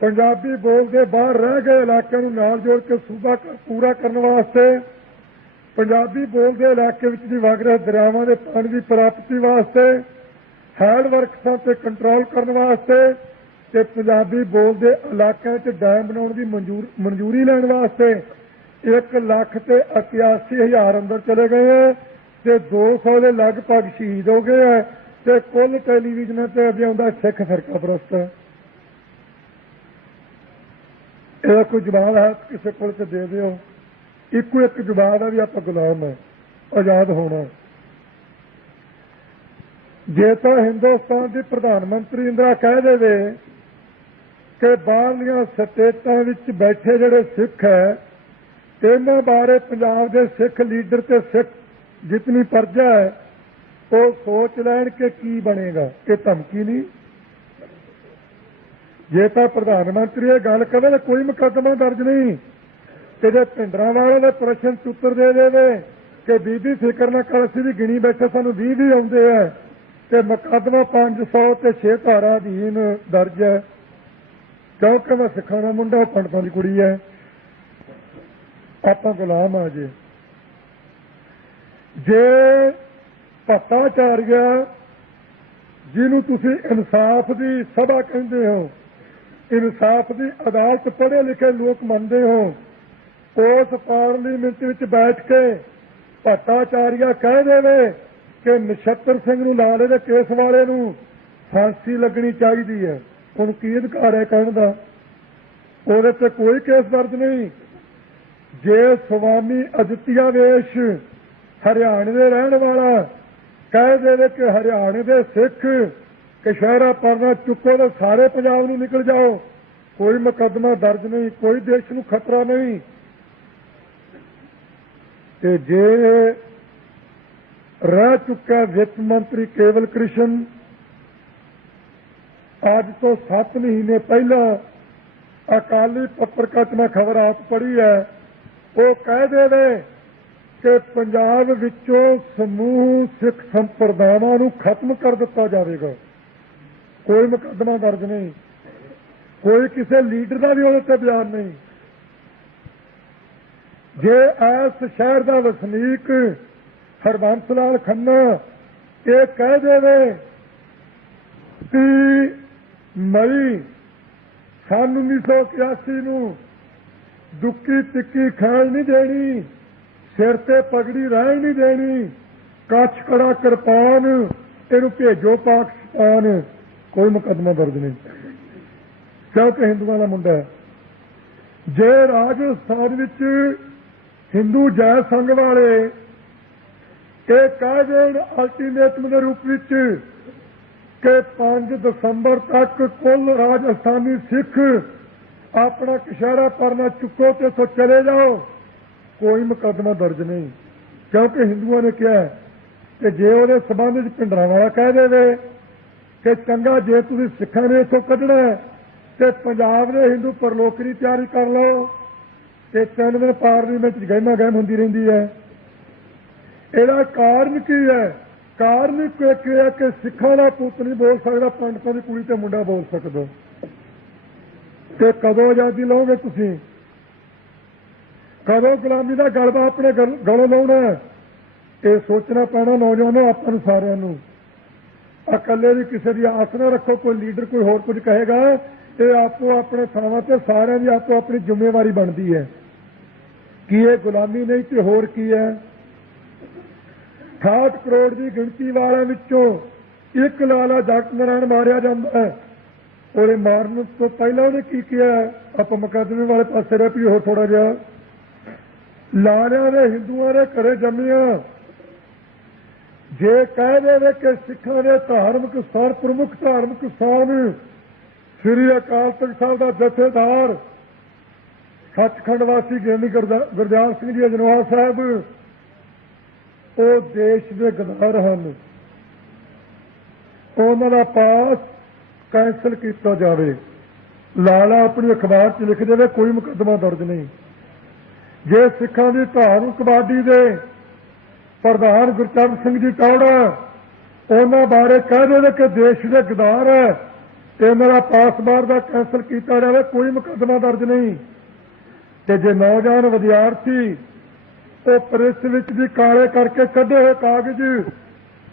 ਪੰਜਾਬੀ ਬੋਲਦੇ ਬਾਹਰ ਰਹਿ ਗਏ ਇਲਾਕਿਆਂ ਨੂੰ ਨਾਲ ਜੋੜ ਕੇ ਸੂਬਾ ਪੂਰਾ ਕਰਨ ਵਾਸਤੇ ਪੰਜਾਬੀ ਬੋਲਦੇ ਇਲਾਕੇ ਵਿੱਚ ਦੀ ਵਗ ਰਹੇ ਦਰਿਆਵਾਂ ਦੇ ਪਾਣੀ ਦੀ ਪ੍ਰਾਪਤੀ ਵਾਸਤੇ, ਹੈਡ ਵਰਕਸਾਂ ਤੇ ਕੰਟਰੋਲ ਕਰਨ ਵਾਸਤੇ ਤੇ ਪੰਜਾਬੀ ਬੋਲਦੇ ਇਲਾਕਿਆਂ 'ਚ ਡੈਮ ਬਣਾਉਣ ਦੀ ਮਨਜ਼ੂਰੀ ਲੈਣ ਵਾਸਤੇ 1,81,000 ਅੰਦਰ ਚਲੇ ਗਏ ਹੈ ਤੇ 200 ਦੇ ਲਗਭਗ ਸ਼ਹੀਦ ਹੋ ਗਏ ਹੈ ਤੇ ਕੁੱਲ ਟੈਲੀਵਿਜ਼ਨਾਂ ਤੇ ਅੱਗੇ ਆਉਂਦਾ ਸਿੱਖ ਫਿਰਕਾ ਪ੍ਰਸਤ ਹੈ। ਇਹਦਾ ਕੋਈ ਜਵਾਬ ਹੈ ਕਿਸੇ ਕੋਲ ਤੇ ਦੇ ਦਿਓ। ਇੱਕੋ ਇੱਕ ਜਵਾਬ ਹੈ ਵੀ ਆਪਾਂ ਗੁਲਾਮ ਹੈ, ਆਜ਼ਾਦ ਹੋਣਾ। ਜੇ ਤਾਂ ਹਿੰਦੁਸਤਾਨ ਦੀ ਪ੍ਰਧਾਨ ਮੰਤਰੀ ਇੰਦਰਾ ਕਹਿ ਦੇਵੇ ਕਿ ਬਾਹਰਲੀਆਂ ਸਟੇਟਾਂ ਵਿੱਚ ਬੈਠੇ ਜਿਹੜੇ ਸਿੱਖ ਹੈ ਇਹਨਾਂ ਬਾਰੇ ਪੰਜਾਬ ਦੇ ਸਿੱਖ ਲੀਡਰ ਤੇ ਸਿੱਖ ਜਿਤਨੀ ਪ੍ਰਜਾ ਹੈ ਉਹ ਸੋਚ ਲੈਣ ਕਿ ਕੀ ਬਣੇਗਾ, ਇਹ ਧਮਕੀ ਨਹੀਂ। ਜੇ ਤਾਂ ਪ੍ਰਧਾਨ ਮੰਤਰੀ ਇਹ ਗੱਲ ਕਰੇ ਤਾਂ ਕੋਈ ਮੁਕੱਦਮਾ ਦਰਜ ਨਹੀਂ ਕਿ ਜੇ ਭਿੰਡਰਾਂਵਾਲੇ ਦੇ ਪ੍ਰਸ਼ਨ ਚ ਉੱਤਰ ਦੇ ਦੇਵੇ ਕਿ ਬੀਬੀ ਫਿਕਰ ਨਾ ਕਰ ਅਸੀਂ ਵੀ ਗਿਣੀ ਬੈਠੇ ਸਾਨੂੰ 20 ਵੀ ਆਉਂਦੇ ਹੈ ਤੇ ਮੁਕੱਦਮਾ 500 ਤੇ 6 ਧਾਰਾ ਅਧੀਨ ਦਰਜ ਹੈ ਕਿਉਂਕਿ ਮੈਂ ਸਿੱਖਾਂ ਦਾ ਮੁੰਡਾ ਪੰਡਤਾਂ ਦੀ ਕੁੜੀ ਹੈ, ਆਪਾਂ ਗੁਲਾਮ ਆ ਜੇ ਭੱਟਾਚਾਰੀਆ ਜਿਹਨੂੰ ਤੁਸੀਂ ਇਨਸਾਫ ਦੀ ਸਭਾ ਕਹਿੰਦੇ ਹੋ, ਇਨਸਾਫ ਦੀ ਅਦਾਲਤ ਪੜ੍ਹੇ ਲਿਖੇ ਲੋਕ ਮੰਨਦੇ ਹੋ, ਉਸ ਪਾਰਲੀਮੈਂਟ ਵਿੱਚ ਬੈਠ ਕੇ ਭੱਟਾਚਾਰੀਆ ਕਹਿ ਦੇਵੇ ਕਿ ਨਛੱਤਰ ਸਿੰਘ ਨੂੰ ਲਾਲੇ ਦੇ ਕੇਸ ਵਾਲੇ ਨੂੰ ਫਾਂਸੀ ਲੱਗਣੀ ਚਾਹੀਦੀ ਹੈ, ਉਹਨੂੰ ਕੀ ਅਧਿਕਾਰ ਹੈ ਕਹਿਣ ਦਾ? ਉਹਦੇ ਤੇ ਕੋਈ ਕੇਸ ਦਰਜ ਨਹੀਂ। ਜੇ ਸਵਾਮੀ ਅਦਿੱਤਿਆ ਵੇਸ਼ ਹਰਿਆਣੇ ਦੇ ਰਹਿਣ ਵਾਲਾ ਕਹਿ ਦੇਵੇ ਕਿ ਹਰਿਆਣੇ ਦੇ ਸਿੱਖ ਕਸ਼ਹਿਰਾ ਪਰਨਾ ਚੁੱਕੋ ਤਾਂ ਸਾਰੇ ਪੰਜਾਬ ਨੂੰ ਨਿਕਲ ਜਾਓ, ਕੋਈ ਮੁਕੱਦਮਾ ਦਰਜ ਨਹੀਂ, ਕੋਈ ਦੇਸ਼ ਨੂੰ ਖਤਰਾ ਨਹੀਂ। ਤੇ ਜੇ ਰਹਿ ਚੁੱਕਾ ਵਿੱਤ ਮੰਤਰੀ ਕੇਵਲ ਕ੍ਰਿਸ਼ਨ ਅੱਜ ਤੋਂ 7 ਮਹੀਨੇ ਪਹਿਲਾਂ ਅਕਾਲੀ ਪੱਤਰਕਾਰ 'ਚ ਮੈਂ ਖਬਰ ਆਪ ਪੜ੍ਹੀ ਹੈ, ਉਹ ਕਹਿ ਦੇਵੇ ਕਿ ਪੰਜਾਬ ਵਿੱਚੋਂ ਸਮੂਹ ਸਿੱਖ ਸੰਪਰਦਾਵਾਂ ਨੂੰ ਖਤਮ ਕਰ ਦਿੱਤਾ ਜਾਵੇਗਾ, ਕੋਈ ਮੁਕੱਦਮਾ ਦਰਜ ਨਹੀਂ, ਕੋਈ ਕਿਸੇ ਲੀਡਰ ਦਾ ਵੀ ਉਹਦੇ ਤੇ ਬਿਆਨ ਨਹੀਂ। ਜੇ ਇਸ ਸ਼ਹਿਰ ਦਾ ਵਸਨੀਕ ਹਰਬੰਸ ਲਾਲ ਖੰਨਾ ਇਹ ਕਹਿ ਦੇਵੇ ਕਿ ਮਈ ਸੰਨ 1981 ਨੂੰ ਦੁੱਕੀ ਤਿੱਕੀ ਖਾਣ ਨਹੀਂ ਦੇਣੀ, ਸਿਰ ਤੇ ਪਗੜੀ ਰਹਿਣ ਨਹੀਂ ਦੇਣੀ, ਕੱਛ ਕੜਾ ਕਿਰਪਾਨ ਇਹਨੂੰ ਭੇਜੋ ਪਾਕਿਸਤਾਨ, ਕੋਈ ਮੁਕੱਦਮਾ ਦਰਜ ਨਹੀਂ ਕਿਉਂਕਿ ਹਿੰਦੂਆਂ ਦਾ ਮੁੰਡਾ ਹੈ। ਜੇ ਰਾਜਸਥਾਨ ਵਿੱਚ ਹਿੰਦੂ ਜੈ ਸੰਘ ਵਾਲੇ ਇਹ ਕਹਿ ਦੇਣ ਅਲਟੀਮੇਟਮ ਦੇ ਰੂਪ ਵਿੱਚ ਕਿ 5 ਦਸੰਬਰ ਤੱਕ ਕੁੱਲ ਰਾਜਸਥਾਨੀ ਸਿੱਖ ਆਪਣਾ ਕਸ਼ਹਿਰਾ ਪਰਨਾ ਚੁੱਕੋ ਤੇ ਉੱਥੋਂ ਚਲੇ ਜਾਓ, ਕੋਈ ਮੁਕੱਦਮਾ ਦਰਜ ਨਹੀਂ ਕਿਉਂਕਿ ਹਿੰਦੂਆਂ ਨੇ ਕਿਹਾ ਕਿ ਜੇ ਉਹਦੇ ਸਬੰਧ ਵਿੱਚ ਭਿੰਡਰਾਂਵਾਲਾ ਕਹਿ ਦੇਵੇ ਕਿ ਚੰਗਾ ਜੇ ਤੁਸੀਂ ਸਿੱਖਾਂ ਨੇ ਇੱਥੋਂ ਕੱਢਣਾ ਤੇ ਪੰਜਾਬ ਦੇ ਹਿੰਦੂ ਪਰਲੋਕ ਦੀ ਤਿਆਰੀ ਕਰ ਲਓ ਤੇ 3 ਦਿਨ ਪਾਰਲੀਮੈਂਟ 'ਚ ਗਹਿਮਾ ਗਹਿਮ ਹੁੰਦੀ ਰਹਿੰਦੀ ਹੈ। ਇਹਦਾ ਕਾਰਨ ਕੀ ਹੈ? ਕਾਰਨ ਇੱਕ ਹੈ ਕਿ ਸਿੱਖਾਂ ਦਾ ਪੁੱਤ ਨਹੀਂ ਬੋਲ ਸਕਦਾ, ਪੰਡਤਾਂ ਦੀ ਕੁੜੀ ਤੇ ਮੁੰਡਾ ਬੋਲ ਸਕਦਾ। ਤੇ ਕਦੋਂ ਆਜ਼ਾਦੀ ਲਓਗੇ ਤੁਸੀਂ? ਕਦੋਂ ਗੁਲਾਮੀ ਦਾ ਗਲਬਾ ਆਪਣੇ ਗਲੋਂ ਲਾਉਣਾ? ਇਹ ਸੋਚਣਾ ਪੈਣਾ ਨੌਜਵਾਨੋ ਆਪਾਂ ਨੂੰ ਸਾਰਿਆਂ ਨੂੰ। ਇਕੱਲੇ ਦੀ ਕਿਸੇ ਦੀ ਆਸ ਨਾ ਰੱਖੋ ਕੋਈ ਲੀਡਰ ਕੋਈ ਹੋਰ ਕੁਝ ਕਹੇਗਾ, ਇਹ ਆਪੋ ਆਪਣੇ ਥਾਵਾਂ ਤੇ ਸਾਰਿਆਂ ਦੀ ਆਪੋ ਆਪਣੀ ਜ਼ਿੰਮੇਵਾਰੀ ਬਣਦੀ ਹੈ। ਕੀ ਇਹ ਗੁਲਾਮੀ ਨਹੀਂ ਤੇ ਹੋਰ ਕੀ ਹੈ? 68 ਕਰੋੜ ਦੀ ਗਿਣਤੀ ਵਾਲਿਆਂ ਵਿੱਚੋਂ ਇੱਕ ਲਾਲਾ ਜਗਤ ਨਾਰਾਇਣ ਮਾਰਿਆ ਜਾਂਦਾ ਹੈ। ਉਹਦੇ ਮਾਰਨ ਤੋਂ ਪਹਿਲਾਂ ਉਹਨੇ ਕੀ ਕਿਹਾ? ਆਪਾਂ ਮੁਕੱਦਮੇ ਵਾਲੇ ਪਾਸੇ ਰਹਿ ਪਈ ਹੋਰ ਥੋੜਾ ਜਿਹਾ। ਲਾਲਿਆਂ ਦੇ ਹਿੰਦੂਆਂ ਦੇ ਘਰੇ ਜੰਮੀਆਂ ਜੇ ਕਹਿ ਦੇਵੇ ਕਿ ਸਿੱਖਾਂ ਦੇ ਧਾਰਮਿਕ ਸਥਾਨ ਪ੍ਰਮੁੱਖ ਧਾਰਮਿਕ ਸਥਾਨ ਸ੍ਰੀ ਅਕਾਲ ਤਖ਼ਤ ਸਾਹਿਬ ਦਾ ਜਥੇਦਾਰ ਸੱਚਖੰਡ ਵਾਸੀ ਗਿਆਨੀ ਗੁਰਦਿਆਲ ਸਿੰਘ ਜੀ ਅਜਨਵਾਲ ਸਾਹਿਬ ਉਹ ਦੇਸ਼ ਦੇ ਗਦਾਰ ਹਨ, ਉਹਨਾਂ ਦਾ ਪਾਸ ਕੈਂਸਲ ਕੀਤਾ ਜਾਵੇ। ਲਾਲਾ ਆਪਣੀ ਅਖਬਾਰ 'ਚ ਲਿਖ ਦੇਵੇ ਕੋਈ ਮੁਕੱਦਮਾ ਦਰਜ ਨਹੀਂ। ਜੇ ਸਿੱਖਾਂ ਦੀ ਧਾਰਮਿਕ ਆਬਾਦੀ ਦੇ ਪ੍ਰਧਾਨ ਗੁਰਚਰਨ ਸਿੰਘ ਜੀ ਟੌੜਾ ਉਹਨਾਂ ਬਾਰੇ ਕਹਿ ਦੇਵੇ ਕਿ ਦੇਸ਼ ਦੇ ਗਦਾਰ ਹੈ ਤੇ ਇਹਨਾਂ ਦਾ ਪਾਸਪੋਰਟ ਦਾ ਕੈਂਸਲ ਕੀਤਾ ਜਾਵੇ, ਕੋਈ ਮੁਕੱਦਮਾ ਦਰਜ ਨਹੀਂ। ਤੇ ਜੇ ਨੌਜਵਾਨ ਵਿਦਿਆਰਥੀ ਉਹ ਪ੍ਰੈਸ ਵਿੱਚ ਵੀ ਕਾਲੇ ਕਰਕੇ ਕੱਢੇ ਹੋਏ ਕਾਗਜ਼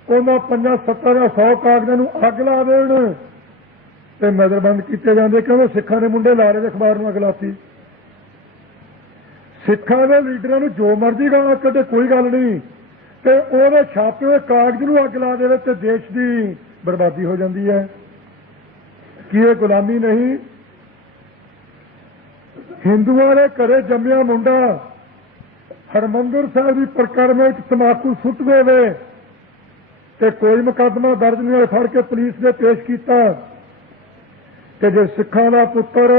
ਉਹਨਾਂ 5-7 ਜਾਂ 100 ਕਾਗਜ਼ਾਂ ਨੂੰ ਅੱਗ ਲਾ ਦੇਣ ਤੇ ਨਜ਼ਰਬੰਦ ਕੀਤੇ ਜਾਂਦੇ, ਕਿਉਂਕਿ ਸਿੱਖਾਂ ਦੇ ਮੁੰਡੇ ਲਾ ਰਹੇ ਦੇ ਅਖਬਾਰ ਨੂੰ ਅੱਗ ਲਾਤੀ। ਸਿੱਖਾਂ ਦੇ ਲੀਡਰਾਂ ਨੂੰ ਜੋ ਮਰਜ਼ੀ ਗਾਲਾਂ ਕੱਢੇ, ਕੋਈ ਗੱਲ ਨਹੀਂ, ਤੇ ਉਹਦੇ ਛਾਪੇ ਹੋਏ ਕਾਗਜ਼ ਨੂੰ ਅੱਗ ਲਾ ਦੇਵੇ ਤੇ ਦੇਸ਼ ਦੀ ਬਰਬਾਦੀ ਹੋ ਜਾਂਦੀ ਹੈ। ਕੀ ਇਹ ਗੁਲਾਮੀ ਨਹੀਂ? ਹਿੰਦੂਆਂ ਦੇ ਘਰੇ ਜੰਮਿਆ ਮੁੰਡਾ ਹਰਮੰਦਰ ਸਾਹਿਬ ਦੀ ਪਰਿਕਰਮਾ ਵਿੱਚ ਤੰਬਾਕੂ ਸੁੱਟ ਦੇਵੇ ਤੇ ਕੋਈ ਮੁਕੱਦਮਾ ਦਰਜ ਨਹੀਂ ਹੋਇਆ, ਫੜ ਕੇ ਪੁਲਿਸ ਨੇ ਪੇਸ਼ ਕੀਤਾ। ਤੇ ਜੇ ਸਿੱਖਾਂ ਦਾ ਪੁੱਤਰ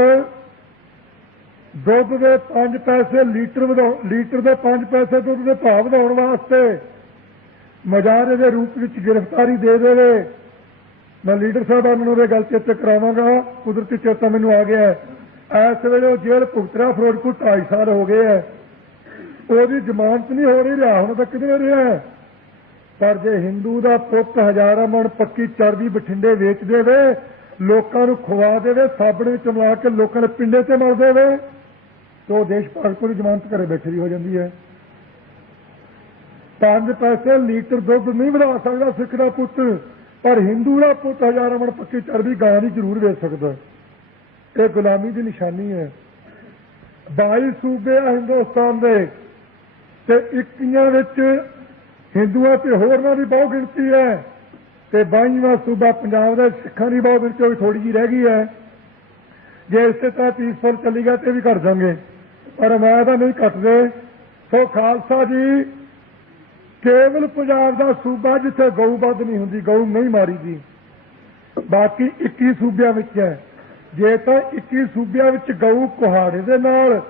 ਦੁੱਧ ਦੇ 5 ਪੈਸੇ ਲੀਟਰ ਦੇ 5 ਪੈਸੇ ਦੁੱਧ ਦੇ ਭਾਅ ਵਧਾਉਣ ਵਾਸਤੇ ਮੁਜ਼ਾਹਰੇ ਦੇ ਰੂਪ ਵਿੱਚ ਗ੍ਰਿਫਤਾਰੀ ਦੇ ਦੇਵੇ, ਮੈਂ ਲੀਡਰ ਸਾਹਿਬਾਨ ਨੂੰ ਇਹ ਗੱਲ ਚੇਤੇ ਕਰਾਵਾਂਗਾ, ਕੁਦਰਤੀ ਚੇਤਾ ਮੈਨੂੰ ਆ ਗਿਆ। ਇਸ ਵੇਲੇ ਉਹ ਜੇਲ੍ਹ ਭੁਗਤ ਰਿਹਾ, ਫਿਰੋਜ਼ਪੁਰ 2.5 ਸਾਲ ਹੋ ਗਏ ਹੈ, ਉਹਦੀ ਜ਼ਮਾਨਤ ਨਹੀਂ ਹੋ ਰਹੀ, ਰਿਹਾ ਹੁਣ ਤੱਕ ਕਿਧਰੇ ਰਿਹਾ। ਪਰ ਜੇ ਹਿੰਦੂ ਦਾ ਪੁੱਤ ਹਜ਼ਾਰਾਂ ਮਣ ਪੱਕੀ ਚਰਬੀ ਬਠਿੰਡੇ ਵੇਚ ਦੇਵੇ, ਲੋਕਾਂ ਨੂੰ ਖਵਾ ਦੇਵੇ, ਸਾਬਣ ਵਿੱਚ ਮਿਲਾ ਕੇ ਲੋਕਾਂ ਦੇ ਪਿੰਡੇ ਤੇ ਮਲ ਦੇਵੇ, ਤੇ ਉਹ ਦੇਸ਼ ਭਾਰਤ ਦੀ ਜ਼ਮਾਨਤ ਘਰੇ ਬੈਠੀ ਦੀ ਹੋ ਜਾਂਦੀ ਹੈ। 5 ਪੈਸੇ ਲੀਟਰ ਦੁੱਧ ਨਹੀਂ ਵਧਾ ਸਕਦਾ ਸਿੱਖ ਦਾ ਪੁੱਤ, ਪਰ ਹਿੰਦੂ ਦਾ ਪੁੱਤ ਹਜ਼ਾਰਾਂ ਮਣ ਪੱਕੀ ਚਰਬੀ ਗਾਂ ਦੀ ਜ਼ਰੂਰ ਵੇਚ ਸਕਦਾ। ਇਹ ਗੁਲਾਮੀ ਦੀ ਨਿਸ਼ਾਨੀ ਹੈ। 22 ਸੂਬੇ ਆ ਹਿੰਦੁਸਤਾਨ ਦੇ, ਤੇ 21 ਵਿੱਚ ਹਿੰਦੂਆਂ ਤੇ ਹੋਰਨਾਂ ਦੀ ਬਹੁਤ ਗਿਣਤੀ ਹੈ, ਤੇ 22ਵਾਂ ਸੂਬਾ ਪੰਜਾਬ ਦਾ ਸਿੱਖਾਂ ਦੀ ਬਹੁਤ ਗਿਣਤੀ ਥੋੜੀ ਜਿਹੀ ਰਹਿ ਗਈ ਹੈ। ਜੇ ਇਸੇ ਤਰ੍ਹਾਂ ਪੀਸਫੁਲ ਚੱਲੀ ਗਿਆ ਤੇ ਵੀ ਘਟ ਜਾਵਾਂਗੇ, ਪਰ ਮੈਂ ਤਾਂ ਨਹੀਂ ਘਟਦੇ। ਸੋ ਖਾਲਸਾ ਜੀ ਕੇਵਲ ਪੰਜਾਬ ਦਾ ਸੂਬਾ ਜਿੱਥੇ ਗਊ ਵੱਧ ਨਹੀਂ ਹੁੰਦੀ, ਗਊ ਨਹੀਂ ਮਾਰੀ ਦੀ, ਬਾਕੀ 21 ਸੂਬਿਆਂ ਵਿੱਚ ਹੈ। ਜੇ ਤਾਂ 21 ਸੂਬਿਆਂ ਵਿੱਚ ਗਊ ਕੁਹਾੜੇ ਦੇ ਨਾਲ,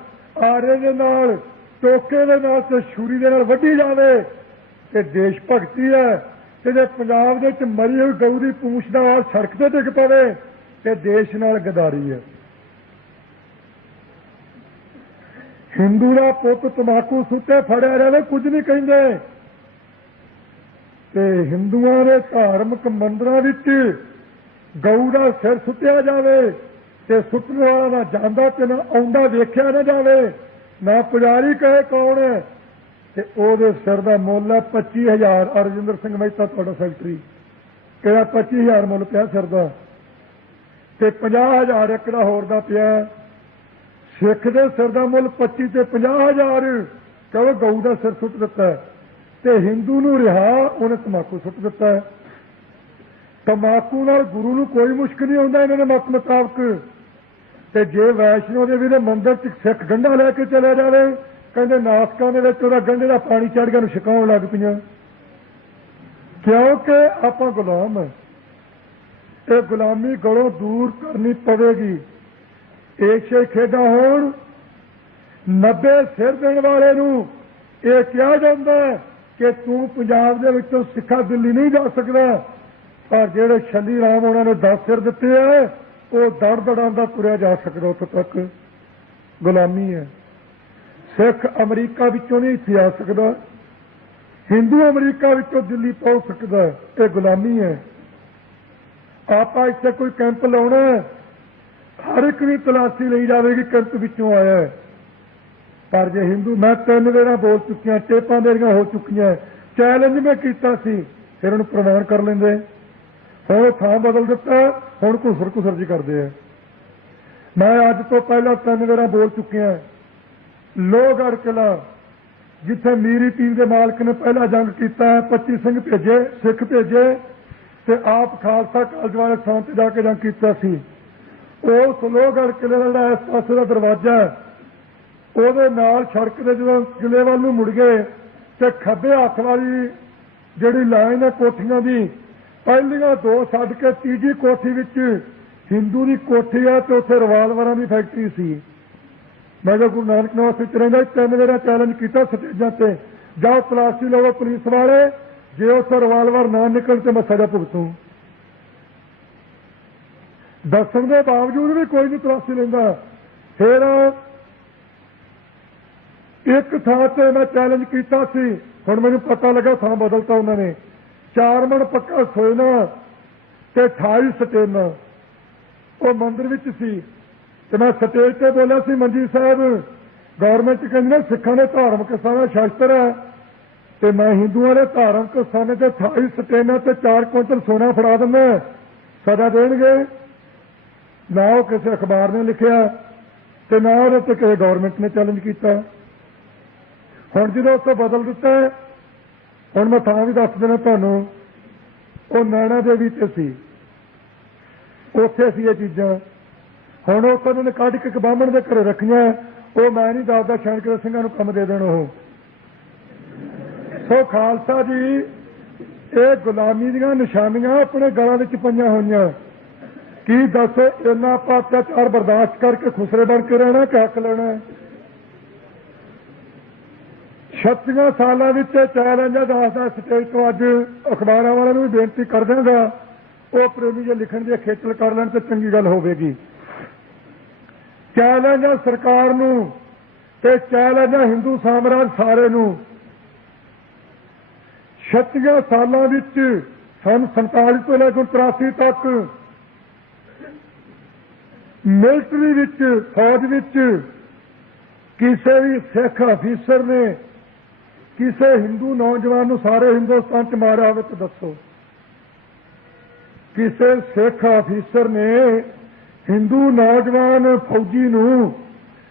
ਆਰੇ ਦੇ ਨਾਲ, ਟੋਕੇ ਦੇ ਨਾਲ ਤੇ ਛੁਰੀ ਦੇ ਨਾਲ ਵੱਢੀ ਜਾਵੇ ਤੇ ਦੇਸ਼ ਭਗਤੀ ਹੈ। ਤੇ ਜੇ ਪੰਜਾਬ ਦੇ ਵਿੱਚ ਮਰੀ ਹੋਈ ਗਊ ਦੀ ਪੂੰਛ ਦਾ ਵਾਲ ਸੜਕ ਤੇ ਡਿੱਗ ਪਵੇ ਤੇ ਦੇਸ਼ ਨਾਲ ਗਦਾਰੀ ਹੈ। ਹਿੰਦੂ ਦਾ ਪੁੱਤ ਤੰਬਾਕੂ ਸੁੱਟੇ ਫੜਿਆ ਰਹੇ, ਕੁਝ ਨਹੀਂ ਕਹਿੰਦੇ, ਤੇ ਹਿੰਦੂਆਂ ਦੇ ਧਾਰਮਿਕ ਮੰਦਰਾਂ ਵਿੱਚ ਗਊ ਦਾ ਸਿਰ ਸੁੱਟਿਆ ਜਾਵੇ ਤੇ ਸੁੱਟਣ ਵਾਲਾ ਨਾ ਜਾਂਦਾ ਤੇ ਨਾ ਆਉਂਦਾ ਵੇਖਿਆ ਨਾ ਜਾਵੇ, ਨਾ ਪੁਜਾਰੀ ਕਹੇ ਕੌਣ ਹੈ, ਤੇ ਉਹਦੇ ਸਿਰ ਦਾ ਮੁੱਲ ਹੈ 25,000। ਅਰਜਿੰਦਰ ਸਿੰਘ ਮਹਿਤਾ ਤੁਹਾਡਾ ਸੈਕਟਰੀ ਕਿਹੜਾ 25,000 ਮੁੱਲ ਪਿਆ ਸਿਰ ਦਾ, ਤੇ 50,000 ਇੱਕ ਦਾ ਹੋਰ ਦਾ ਪਿਆ। ਸਿੱਖ ਦੇ ਸਿਰ ਦਾ ਮੁੱਲ 25 ਤੇ 50,000, ਕਿਉਂ ਗਊ ਦਾ ਸਿਰ ਸੁੱਟ ਦਿੱਤਾ, ਤੇ ਹਿੰਦੂ ਨੂੰ ਰਿਹਾ, ਉਹਨੇ ਤੰਬਾਕੂ ਸੁੱਟ ਦਿੱਤਾ। ਤੰਬਾਕੂ ਨਾਲ ਗੁਰੂ ਨੂੰ ਕੋਈ ਮੁਸ਼ਕਿਲ ਨਹੀਂ ਆਉਂਦਾ ਇਹਨਾਂ ਦੇ ਮਤ ਮੁਤਾਬਕ। ਤੇ ਜੇ ਵੈਸ਼ਨੋ ਦੇਵੀ ਦੇ ਮੰਦਿਰ 'ਚ ਸਿੱਖ ਗੰਢਾ ਲੈ ਕੇ ਚਲਿਆ ਜਾਵੇ, ਕਹਿੰਦੇ ਨਾਸਕਾਂ ਦੇ ਵਿੱਚ ਉਹਦਾ ਗੰਢੇ ਦਾ ਪਾਣੀ ਚੜ੍ਹ ਗਿਆ, ਨੂੰ ਛਕਾਉਣ ਲੱਗ ਪਈਆਂ, ਕਿਉਂਕਿ ਆਪਾਂ ਗੁਲਾਮ ਹੈ। ਇਹ ਗੁਲਾਮੀ ਗਲੋਂ ਦੂਰ ਕਰਨੀ ਪਵੇਗੀ। ਏਸ਼ੀਆਈ ਖੇਡਾਂ ਹੋਣ, 90 ਸਿਰ ਦੇਣ ਵਾਲੇ ਨੂੰ ਇਹ ਕਿਹਾ ਜਾਂਦਾ ਕਿ ਤੂੰ ਪੰਜਾਬ ਦੇ ਵਿੱਚੋਂ ਸਿੱਖਾ ਦਿੱਲੀ ਨਹੀਂ ਜਾ ਸਕਦਾ, ਪਰ ਜਿਹੜੇ ਛੱਲੀ ਰਾਮ ਉਹਨਾਂ ਨੇ 10 ਸਿਰ ਦਿੱਤੇ ਹੈ, ਉਹ ਦੜ ਦੜਾਂਦਾ ਤੁਰਿਆ ਜਾ ਸਕਦਾ ਉੱਥੋਂ ਤੱਕ। ਗੁਲਾਮੀ ਹੈ। ਸਿੱਖ ਅਮਰੀਕਾ ਵਿੱਚੋਂ ਨਹੀਂ ਇੱਥੇ ਆ ਸਕਦਾ, ਹਿੰਦੂ ਅਮਰੀਕਾ ਵਿੱਚੋਂ ਦਿੱਲੀ ਪਹੁੰਚ ਸਕਦਾ, ਇਹ ਗੁਲਾਮੀ ਹੈ। ਆਪਾਂ ਇੱਥੇ ਕੋਈ ਕੈਂਪ ਲਾਉਣਾ, ਹਰ ਇੱਕ ਦੀ ਤਲਾਸ਼ੀ ਲਈ ਜਾਵੇਗੀ ਕੈਂਪ ਵਿੱਚੋਂ ਆਇਆ ਹੈ। ਪਰ ਜੇ ਹਿੰਦੂ, ਮੈਂ 3 ਵੇਰਾਂ ਬੋਲ ਚੁੱਕੀਆਂ, ਟੇਪਾਂ ਦੇਰੀਆਂ ਹੋ ਚੁੱਕੀਆਂ, ਚੈਲੰਜ ਮੈਂ ਕੀਤਾ ਸੀ, ਫਿਰ ਉਹਨੂੰ ਪ੍ਰਮਾਣ ਕਰ ਲੈਂਦੇ। ਹੁਣ ਥਾਂ ਬਦਲ ਦਿੱਤਾ, ਹੁਣ ਘੁਸਰ ਜੀ ਕਰਦੇ ਆ। ਮੈਂ ਅੱਜ ਤੋਂ ਪਹਿਲਾਂ 3 ਵੇਰਾਂ ਬੋਲ ਚੁੱਕਿਆ। ਲੋਹਗੜ੍ਹ ਕਿਲ੍ਹਾ ਜਿੱਥੇ ਮੀਰੀ ਪੀਰ ਦੇ ਮਾਲਕ ਨੇ ਪਹਿਲਾ ਜੰਗ ਕੀਤਾ, 25 ਸਿੰਘ ਭੇਜੇ, ਸਿੱਖ ਭੇਜੇ, ਤੇ ਆਪ ਖਾਲਸਾ ਕਾਲਜ ਵਾਲੇ ਥਾਂ ਤੇ ਜਾ ਕੇ ਜੰਗ ਕੀਤਾ ਸੀ। ਉਸ ਲੋਹਗੜ੍ਹ ਕਿਲ੍ਹੇ ਦਾ ਜਿਹੜਾ ਇਸ ਪਾਸੇ ਦਾ ਦਰਵਾਜ਼ਾ ਹੈ, ਉਹਦੇ ਨਾਲ ਸੜਕ ਦੇ ਜਦੋਂ ਕਿਲ੍ਹੇ ਵੱਲ ਨੂੰ ਮੁੜ ਗਏ ਤੇ ਖੱਬੇ ਹੱਥ ਵਾਲੀ ਜਿਹੜੀ ਲਾਈਨ ਹੈ ਕੋਠੀਆਂ ਦੀ, ਪਹਿਲੀਆਂ 2 ਛੱਡ ਕੇ ਤੀਜੀ ਕੋਠੀ ਵਿੱਚ ਹਿੰਦੂ ਦੀ ਕੋਠੀ ਹੈ, ਤੇ ਉੱਥੇ ਰਿਵਾਲਵਰਾਂ ਦੀ ਫੈਕਟਰੀ ਸੀ। ਮੈਂ ਜੋ ਗੁਰੂ ਨਾਨਕ ਨਿਵਾਸ ਵਿੱਚ ਰਹਿੰਦਾ, 3 ਵੇਰਾ ਚੈਲੰਜ ਕੀਤਾ ਸਟੇਜਾਂ ਤੇ, ਜਾਓ ਤਲਾਸ਼ੀ ਲਵੋ ਪੁਲਿਸ ਵਾਲੇ, ਜੇ ਉੱਥੇ ਰਿਵਾਲਵਰ ਨਾ ਨਿਕਲ ਤੇ ਮੈਂ ਸਜ਼ਾ ਭੁਗਤੂ। ਦੱਸਣ ਦੇ ਬਾਵਜੂਦ ਵੀ ਕੋਈ ਨਹੀਂ ਤਲਾਸ਼ੀ ਲੈਂਦਾ। ਫਿਰ ਇੱਕ ਥਾਂ ਤੇ ਮੈਂ ਚੈਲੰਜ ਕੀਤਾ ਸੀ, ਹੁਣ ਮੈਨੂੰ ਪਤਾ ਲੱਗਾ ਥਾਂ ਬਦਲਤਾ ਉਹਨਾਂ ਨੇ। 4 ਮਣ ਪੱਕਾ ਸੋਨਾ ਤੇ 28 ਸਟੇਨਾਂ, ਉਹ ਮੰਦਿਰ ਵਿੱਚ ਸੀ, ਤੇ ਮੈਂ ਸਟੇਜ ਤੇ ਬੋਲਿਆ ਸੀ, ਮੰਜੀ ਸਾਹਿਬ ਗੌਰਮੈਂਟ ਕਹਿੰਦੀ ਨਾ ਸਿੱਖਾਂ ਦੇ ਧਾਰਮਿਕ ਸਥਾਨਾਂ ਸ਼ਾਸਤਰ ਹੈ ਤੇ ਮੈਂ ਹਿੰਦੂਆਂ ਦੇ ਧਾਰਮਿਕ ਸਥਾਨਾਂ ਤੇ 28 ਸਟੇਨਾਂ ਤੇ 4 ਕੁਇੰਟਲ ਸੋਨਾ ਫੜਾ ਦਿੰਦਾ, ਸਜ਼ਾ ਦੇਣਗੇ। ਨਾ ਉਹ ਕਿਸੇ ਅਖਬਾਰ ਨੇ ਲਿਖਿਆ ਤੇ ਨਾ ਉਹਦੇ ਤੇ ਕਿਸੇ ਗੌਰਮੈਂਟ ਨੇ ਚੈਲੰਜ ਕੀਤਾ। ਹੁਣ ਜਦੋਂ ਉਸ ਤੋਂ ਬਦਲ ਦਿੱਤਾ, ਹੁਣ ਮੈਂ ਥਾਂ ਵੀ ਦੱਸ ਦੇਣਾ ਤੁਹਾਨੂੰ, ਉਹ ਨੈਣਾ ਦੇਵੀ ਤੇ ਸੀ, ਉੱਥੇ ਸੀ ਇਹ ਚੀਜ਼ਾਂ। ਹੁਣ ਉਹ ਉਹਨਾਂ ਨੇ ਕੱਢ ਕੇ ਇੱਕ ਬਾਹਮਣ ਦੇ ਘਰੇ ਰੱਖੀਆਂ, ਉਹ ਮੈਂ ਨਹੀਂ ਦੱਸਦਾ, ਸ਼ਾਨਕਰ ਸਿੰਘਾਂ ਨੂੰ ਕੰਮ ਦੇ ਦੇਣ ਉਹ। ਸੋ ਖਾਲਸਾ ਜੀ, ਇਹ ਗੁਲਾਮੀ ਦੀਆਂ ਨਿਸ਼ਾਨੀਆਂ ਆਪਣੇ ਗਲਾਂ ਵਿੱਚ ਪਈਆਂ ਹੋਈਆਂ। ਕੀ ਦੱਸ, ਇੰਨਾ ਆਪਾਂ ਅਤਿਆਚਾਰ ਬਰਦਾਸ਼ਤ ਕਰਕੇ ਖੁਸਰੇ ਬਣ ਕੇ ਰਹਿਣਾ ਕਿ ਹੱਕ ਲੈਣਾ? 36 ਸਾਲਾਂ ਵਿੱਚ ਚੈਲੰਜ ਦੱਸਦਾ ਸਟੇਜ ਤੋਂ। ਅੱਜ ਅਖਬਾਰਾਂ ਵਾਲਿਆਂ ਨੂੰ ਵੀ ਬੇਨਤੀ ਕਰ ਦਿਆਂਗਾ, ਉਹ ਪ੍ਰੇਮੀ ਜੇ ਲਿਖਣ ਦੀ ਖੇਚਲ ਕਰ ਲੈਣ ਤੇ ਚੰਗੀ ਗੱਲ ਹੋਵੇਗੀ। ਚੈਲੰਜ ਸਰਕਾਰ ਨੂੰ ਤੇ ਚੈਲੰਜ ਹਿੰਦੂ ਸਾਮਰਾਜ ਸਾਰੇ ਨੂੰ। 36 ਸਾਲਾਂ ਵਿੱਚ ਸੰਨ 47 ਤੋਂ ਲੈ ਕੇ 83 ਤੱਕ ਮਿਲਟਰੀ ਵਿੱਚ, ਫੌਜ ਵਿੱਚ ਕਿਸੇ ਵੀ ਸਿੱਖ ਅਫੀਸਰ ਨੇ ਕਿਸੇ ਹਿੰਦੂ ਨੌਜਵਾਨ ਨੂੰ ਸਾਰੇ ਹਿੰਦੁਸਤਾਨ ਚ ਮਾਰਿਆ ਹੋਵੇ ਤਾਂ ਦੱਸੋ? ਕਿਸੇ ਸਿੱਖ ਅਫੀਸਰ ਨੇ ਹਿੰਦੂ ਨੌਜਵਾਨ ਫੌਜੀ ਨੂੰ,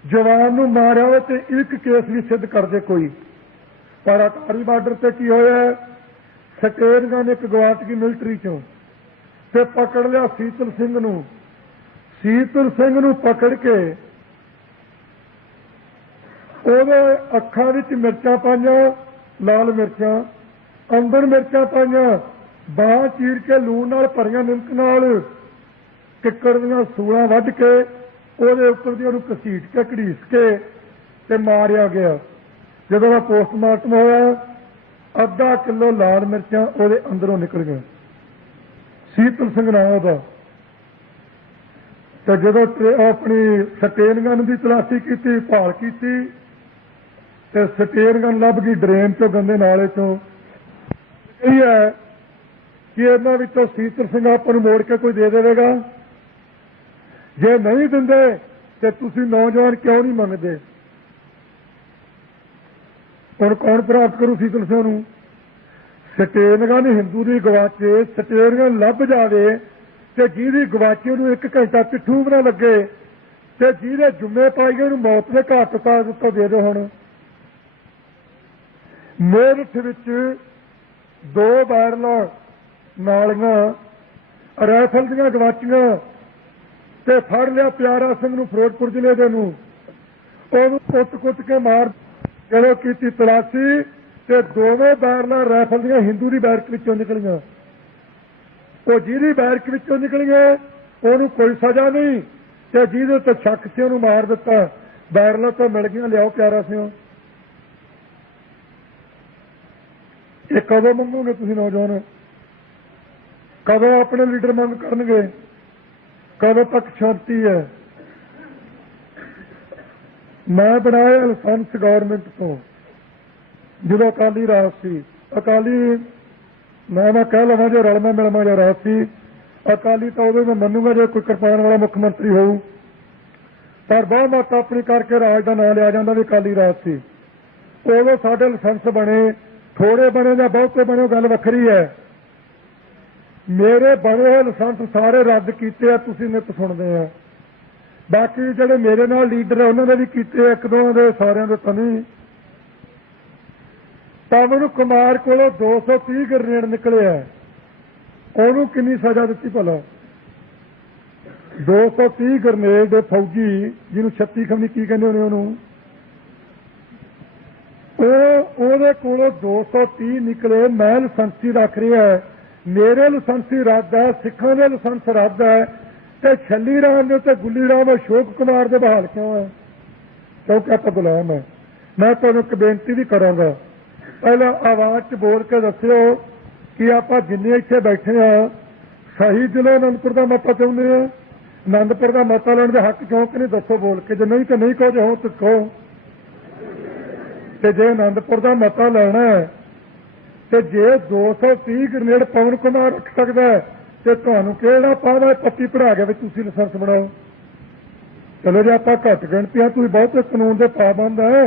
ਜਵਾਨ ਨੂੰ ਮਾਰਿਆ ਹੋਵੇ ਤੇ ਇੱਕ ਕੇਸ ਵੀ ਸਿੱਧ ਕਰਦੇ ਕੋਈ? ਪਰ ਅਟਾਰੀ ਬਾਰਡਰ ਤੇ ਕੀ ਹੋਇਆ? ਸਟੇਨਗਾਂ ਨੇ ਇੱਕ ਗਵਾਚ ਗਈ ਮਿਲਟਰੀ ਚੋਂ ਤੇ ਪਕੜ ਲਿਆ ਸੀਤਲ ਸਿੰਘ ਨੂੰ। ਸੀਤਲ ਸਿੰਘ ਨੂੰ ਪਕੜ ਕੇ ਉਹਦੇ ਅੱਖਾਂ ਵਿੱਚ ਮਿਰਚਾਂ ਪਾਈਆਂ, ਲਾਲ ਮਿਰਚਾਂ, ਅੰਦਰ ਮਿਰਚਾਂ ਪਾਈਆਂ, ਬਾਂਹ ਚੀਰ ਕੇ ਲੂਣ ਨਾਲ ਭਰੀਆਂ ਨਿਮਕ ਨਾਲ ਕਿੱਕਰ ਦੀਆਂ ਸੂਲਾਂ ਵੱਢ ਕੇ ਉਹਦੇ ਉੱਪਰ ਦੀ ਉਹਨੂੰ ਘਸੀਟ ਕੇ ਘੜੀਸ ਕੇ ਤੇ ਮਾਰਿਆ ਗਿਆ। ਜਦੋਂ ਦਾ ਪੋਸਟਮਾਰਟਮ ਹੋਇਆ, ਅੱਧਾ ਕਿਲੋ ਲਾਲ ਮਿਰਚਾਂ ਉਹਦੇ ਅੰਦਰੋਂ ਨਿਕਲ ਗਈਆਂ। ਸੀਤਲ ਸਿੰਘ ਨਾਮ ਉਹਦਾ। ਤੇ ਜਦੋਂ ਆਪਣੀ ਸਟੇਨਗਨ ਦੀ ਤਲਾਸ਼ੀ ਕੀਤੀ, ਭਾਲ ਕੀਤੀ ਤੇ ਸਟੇਨਗਨ ਲੱਭ ਗਈ ਡਰੇਨ ਚੋਂ, ਗੰਦੇ ਨਾਲੇ ਚੋਂ। ਇਹ ਹੈ ਕਿ ਇਹਨਾਂ ਵਿੱਚੋਂ ਸੀਤਲ ਸਿੰਘ ਆਪਾਂ ਨੂੰ ਮੋੜ ਕੇ ਕੋਈ ਦੇ ਦੇਵੇਗਾ? ਜੇ ਨਹੀਂ ਦਿੰਦੇ ਤੇ ਤੁਸੀਂ ਨੌਜਵਾਨ ਕਿਉਂ ਨਹੀਂ ਮੰਗਦੇ? ਹੁਣ ਕੌਣ ਪ੍ਰਾਪਤ ਕਰੂ ਸੀਤਲ ਸਿੰਘ ਨੂੰ? ਸਟੇਨਗਨ ਹਿੰਦੂ ਦੀ ਗਵਾਚੇ, ਸਟੇਨਗਨ ਲੱਭ ਜਾਵੇ ਤੇ ਜਿਹਦੀ ਗਵਾਚੀ ਉਹਨੂੰ 1 ਘੰਟਾ ਪਿੱਠੂ ਵੀ ਨਾ ਲੱਗੇ ਤੇ ਜਿਹਦੇ ਜੁੰਮੇ ਪਾਈਏ ਉਹਨੂੰ ਮੌਤ ਦੇ ਘਾਟ ਉਤਾਰ ਦਿੱਤਾ ਦੇ ਦਿਓ। ਹੁਣ ਮੇਰਠ ਵਿੱਚ 2 ਬੈਰਲਾਂ ਨਾਲੀਆਂ ਰਾਈਫਲ ਦੀਆਂ ਗਵਾਚੀਆਂ ਤੇ ਫੜ ਲਿਆ ਪਿਆਰਾ ਸਿੰਘ ਨੂੰ, ਫਿਰੋਜ਼ਪੁਰ ਜ਼ਿਲ੍ਹੇ ਦੇ ਨੂੰ। ਉਹਨੂੰ ਕੁੱਟ-ਕੁੱਟ ਕੇ ਮਾਰ, ਜਦੋਂ ਕੀਤੀ ਤਲਾਸ਼ੀ ਤੇ 2 ਬੈਰਲਾਂ ਰਾਈਫਲ ਦੀਆਂ ਹਿੰਦੂ ਦੀ ਬੈਰਕ ਵਿੱਚੋਂ ਨਿਕਲੀਆਂ। ਉਹ ਜਿਹਦੀ ਬੈਰਕ ਵਿੱਚੋਂ ਨਿਕਲੀਆਂ ਉਹਨੂੰ ਕੋਈ ਸਜ਼ਾ ਨਹੀਂ ਤੇ ਜਿਹਦੇ ਤੇ ਸ਼ੱਕ ਸੀ ਉਹਨੂੰ ਮਾਰ ਦਿੱਤਾ। ਬੈਰਲਾਂ ਤਾਂ ਮਿਲ ਗਈਆਂ, ਲਿਆਓ ਪਿਆਰਾ ਸਿੰਘ। ਇਹ ਕਦੋਂ ਮੰਗੋਗੇ ਤੁਸੀਂ ਨੌਜਵਾਨ? ਕਦੋਂ ਆਪਣੇ ਲੀਡਰ ਮੰਗ ਕਰਨਗੇ? ਕਦੋਂ ਤੱਕ ਸ਼ਾਂਤੀ ਹੈ? ਮੈਂ ਬਣਾਇਆ ਲਾਇਸੈਂਸ ਗੌਰਮੈਂਟ ਤੋਂ ਜਦੋਂ ਅਕਾਲੀ ਰਾਜ ਸੀ। ਅਕਾਲੀ ਮੈਂ ਕਹਿ ਲਵਾਂ ਜੇ ਰਲਮਾ ਮਿਲਮਾ ਜਿਹਾ ਰਾਜ ਸੀ। ਅਕਾਲੀ ਤਾਂ ਉਦੋਂ ਮੈਂ ਮੰਨੂਗਾ ਜੇ ਕੋਈ ਕਿਰਪਾਨ ਵਾਲਾ ਮੁੱਖ ਮੰਤਰੀ ਹੋਊ, ਪਰ ਬਹੁਮਤ ਆਪਣੀ ਕਰਕੇ ਰਾਜ ਦਾ ਨਾਂ ਲਿਆ ਜਾਂਦਾ ਵੀ ਅਕਾਲੀ ਰਾਜ ਸੀ। ਉਦੋਂ ਸਾਡੇ ਲਾਇਸੈਂਸ ਬਣੇ, ਥੋੜੇ ਬਣੇ ਜਾਂ ਬਹੁਤੇ ਬਣੇ, ਗੱਲ ਵੱਖਰੀ ਹੈ। ਮੇਰੇ ਬਣੇ ਹੋਏ ਲਾਇਸੈਂਸ ਸਾਰੇ ਰੱਦ ਕੀਤੇ ਆ, ਤੁਸੀਂ ਨਿੱਤ ਸੁਣਦੇ ਆ। ਬਾਕੀ ਜਿਹੜੇ ਮੇਰੇ ਨਾਲ ਲੀਡਰ ਆ ਉਹਨਾਂ ਦੇ ਵੀ ਕੀਤੇ, 1-2 ਦੇ, ਸਾਰਿਆਂ ਦੇ ਤਾਂ ਨਹੀਂ। ਤਾਂ ਮੈਨੂੰ ਕੁਮਾਰ ਕੋਲੋਂ 230 ਗ੍ਰਨੇਡ ਨਿਕਲੇ ਆ, ਉਹਨੂੰ ਕਿੰਨੀ ਸਜ਼ਾ ਦਿੱਤੀ ਭਲਾ? 230 ਗ੍ਰਨੇਡ ਫੌਜੀ, ਜਿਹਨੂੰ 36 ਖਮਣੀ ਕੀ ਕਹਿੰਦੇ ਹੋਣੇ ਉਹਨੂੰ, ਉਹਦੇ ਕੋਲੋਂ 230 ਨਿਕਲੇ। ਮੈਂ ਲਾਇਸੈਂਸੀ ਰੱਖ ਰਿਹਾ, ਮੇਰੇ ਲਾਇਸੈਂਸੀ ਰੱਦ ਹੈ, ਸਿੱਖਾਂ ਦੇ ਲਾਇਸੈਂਸ ਰੱਦ ਹੈ ਤੇ ਛੱਲੀ ਰਾਮ ਦੇ ਤੇ ਗੁੱਲੀ ਰਾਮ ਅਸ਼ੋਕ ਕੁਮਾਰ ਦੇ ਬਹਾਲ ਕਿਉਂ ਹੈ? ਕਿਉਂਕਿ ਆਪਾਂ ਗੁਲਾਮ ਹੈ। ਮੈਂ ਤੁਹਾਨੂੰ ਇੱਕ ਬੇਨਤੀ ਵੀ ਕਰਾਂਗਾ, ਪਹਿਲਾਂ ਆਵਾਜ਼ 'ਚ ਬੋਲ ਕੇ ਦੱਸਿਓ ਕਿ ਆਪਾਂ ਜਿੰਨੇ ਇੱਥੇ ਬੈਠੇ ਆ ਸਹੀ ਦਿਲੋਂ ਅਨੰਦਪੁਰ ਦਾ ਮਤਾ ਚਾਹੁੰਦੇ ਆ, ਅਨੰਦਪੁਰ ਦਾ ਮਤਾ ਲੈਣ ਦੇ ਹੱਕ ਕਿਉਂ ਕਿ ਨਹੀਂ? ਦੱਸੋ ਬੋਲ ਕੇ। ਜੇ ਨਹੀਂ ਤਾਂ ਨਹੀਂ ਕਹੋ, ਜੇ ਹੋ ਤਾਂ ਕਹੋ। ਤੇ ਜੇ ਅਨੰਦਪੁਰ ਦਾ ਮਤਾ ਲੈਣਾ ਹੈ ਤੇ ਜੇ 230 ਗ੍ਰਨੇਡ ਪਵਨ ਕੁਮਾਰ ਰੱਖ ਸਕਦਾ ਤੇ ਤੁਹਾਨੂੰ ਕਿਹੜਾ ਪਾਵਾ ਪੱਤੀ ਪੜਾ ਕੇ ਵੀ ਤੁਸੀਂ ਲਾਇਸੈਂਸ ਬਣਾਓ? चलो जी आप घट गिनती हैं, तुम बहुत कानून के पाबंद है,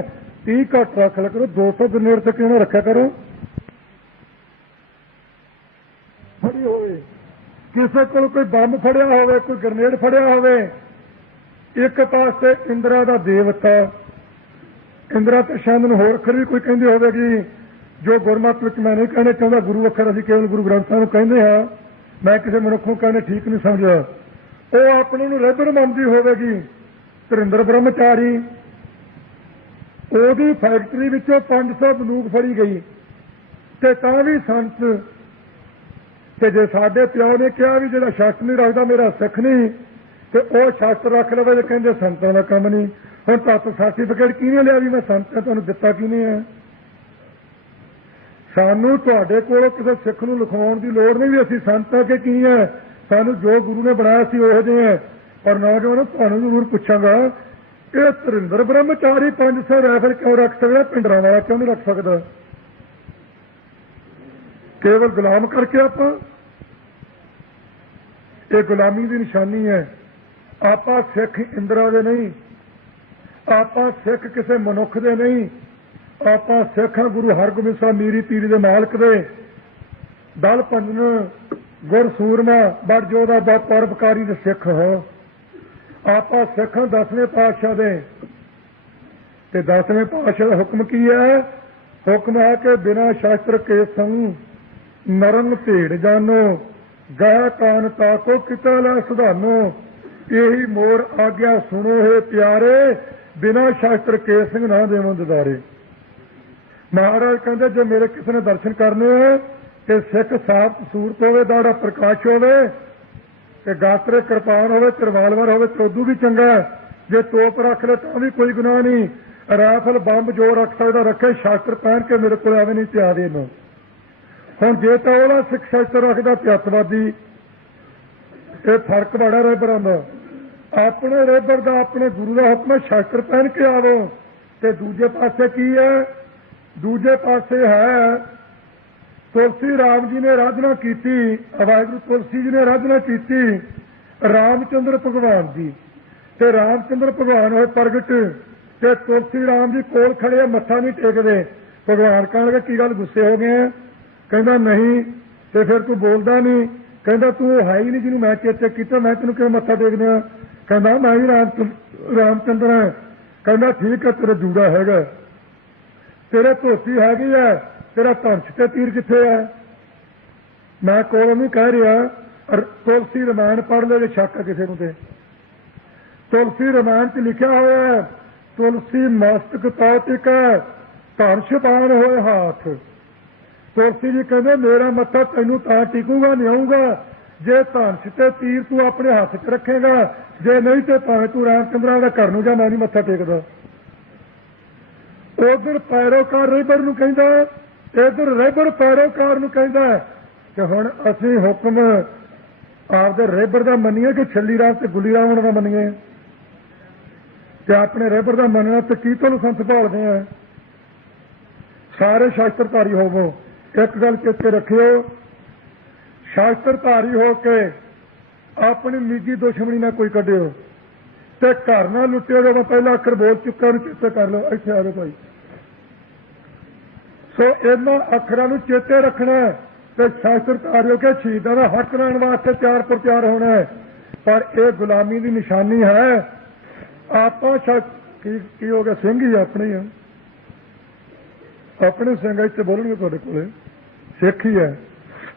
30 घट रख लिया करो, 200 ग्रेनेड से क्यों रखा करो। फड़ी हो किसी को कोई बंब फड़िया हो, कोई ग्रेनेड फड़िया हो, एक पासे इंदिरा का देवता, इंदिरा तो शायद होर अखर भी कोई कहती होगी जो गुरमत में मैं नहीं कहना चाहता, गुरु अखर अभी केवल गुरु ग्रंथ साहब कहते हैं, मैं किसी मनुख को कहने ठीक नहीं समझा, वो अपने रेबर मनती होगी। धरिंदर ब्रह्मचारी ओदी फैक्ट्री विचों 500 बंदूक फड़ी गई, ते तां भी संत ते जे साडे प्यो ने कहा भी जो शास्त्र नहीं रखता मेरा सिख नहीं, तो वह शास्त्र रख लवे तो कहते संतां का काम नहीं। हम तत्त सर्टिफिकेट किने लिया भी मैं संत है, तुहानूं दिता किने है? सानू तुहाडे कोलों किसी सिख नूं लिखाउण दी लोड़ नहीं भी असीं संत है कि की है, सानू जो गुरु ने बनाया सी उहो जिहे हैं। पर नौजवानों तुहानूं जरूर पुछांगा, ये धरिंदर ब्रह्मचारी 500 राइफल क्यों रख सकदा, पिंडरां वाला क्यों नहीं रख सकदा? केवल गुलाम करके आपां, ये गुलामी की निशानी है। आपां सिख इंदिरा दे नहीं, आपां सिख किसी मनुख दे नहीं, आपां सिख हाँ गुरु हरगोबिंद साहब मीरी पीरी दे मालक दे, दल पंजन गुर सूरमा बड़ जोधा बड़ परोपकारी दे सिख हो। आपां सिख हाँ 10वें पातशाह दे, ते 10वें पातशाह का हुक्म की है? हुक्म है कि बिना शास्त्र के संग नरन भेड़ जानो, गाह कान ताको किता ला सुधानो, यही मोर आज्ञा सुनो है प्यारे, बिना शास्त्र के सिंह ना देवों दिदारे। महाराज कहते जो मेरे किसी ने दर्शन करने हैं कि सिख साफ सूरत होवे, दाड़ा प्रकाश होवे, कि गात्रे कृपान होवे, तिरवालवर होवे, चौधू भी चंगा, जे तोप रख ले तो भी कोई गुनाह नहीं, राइफल बंब जो रख सकता रखे, शास्त्र पहन के मेरे को आवे नहीं प्यारे न। हम जे तो वह सिख शास्त्र रखता त्यतवादी, ये फर्क बड़ा रेबरां दा। अपने रेबर का अपने गुरु का हुक्म शास्त्र पहन के आवो, ते दूजे पासे की है? दूजे पासे है तुलसी राम जी ने आराधना की, वाहिगुरू तुलसी जी ने आराधना की रामचंद्र भगवान जी, ते रामचंद्र भगवान होए प्रगट, ते तुलसी राम जी कोल खड़े मत्था नहीं टेकते। भगवान कहने लगे की गल गुस्से हो गए? कहता नहीं, तो फिर तू बोलता नहीं? कहता तू है ही नहीं जिन्होंने मैं चेते किया, मैं तेन क्यों मत्था टेक दिया? कहता मैं भी रामचंद्र है। कहता ठीक है, तेरा जूड़ा है, तेरे धोती हैगी है, तेरा धंच ते तीर किथे है? मैं कोल नहीं कह रहा, तुलसी रामायण पढ़ ले जो शक है किसी को। तुलसी रामायण च लिखा हुआ है, तुलसी मस्तक तौतिक धनुष बाण होए हाथ। तुलसी जी कहते मेरा मत्था तेनू तां टिकूगा नहीं आऊगा जे धनुष ते तीर तू अपने हाथ च रखेगा, जे नहीं तो भावें तू रामचंद्र का घर नूं जा, मैं नहीं मत्था टेकदा। उधर पैरोकार रेबर नूं कहंदा, इधर रेबर पैरोकार नूं कहंदा कि हुण असीं हुक्म आपदे रेबर का मनीए कि छली राम ते गुली रावण का मनीए? ते अपने रेबर का मनना तो की तुहानूं संत भालदे हैं? सारे शास्त्रधारी होवो, एक गल चेते रखियो, शास्त्रधारी हो के अपनी निजी दुश्मनी ना कोई कढ़ियो, ते घर ना लुटियो। जो मैं पहला अखर बोल चुका उन्हें चेते कर लो, इत्थे आ जाओ भाई। सो इन्हां अखरां नूं चेते रखना है, तो शास्त्रधारियों के शहीदां दा हक लैण वास्ते त्यार प्रत्यार होना है। पर यह गुलामी की निशानी है। आप की हो गया, सिंह ही अपने ही है, अपने सिंह इतने बोलणगे तुहाडे कोले, सिख ही है।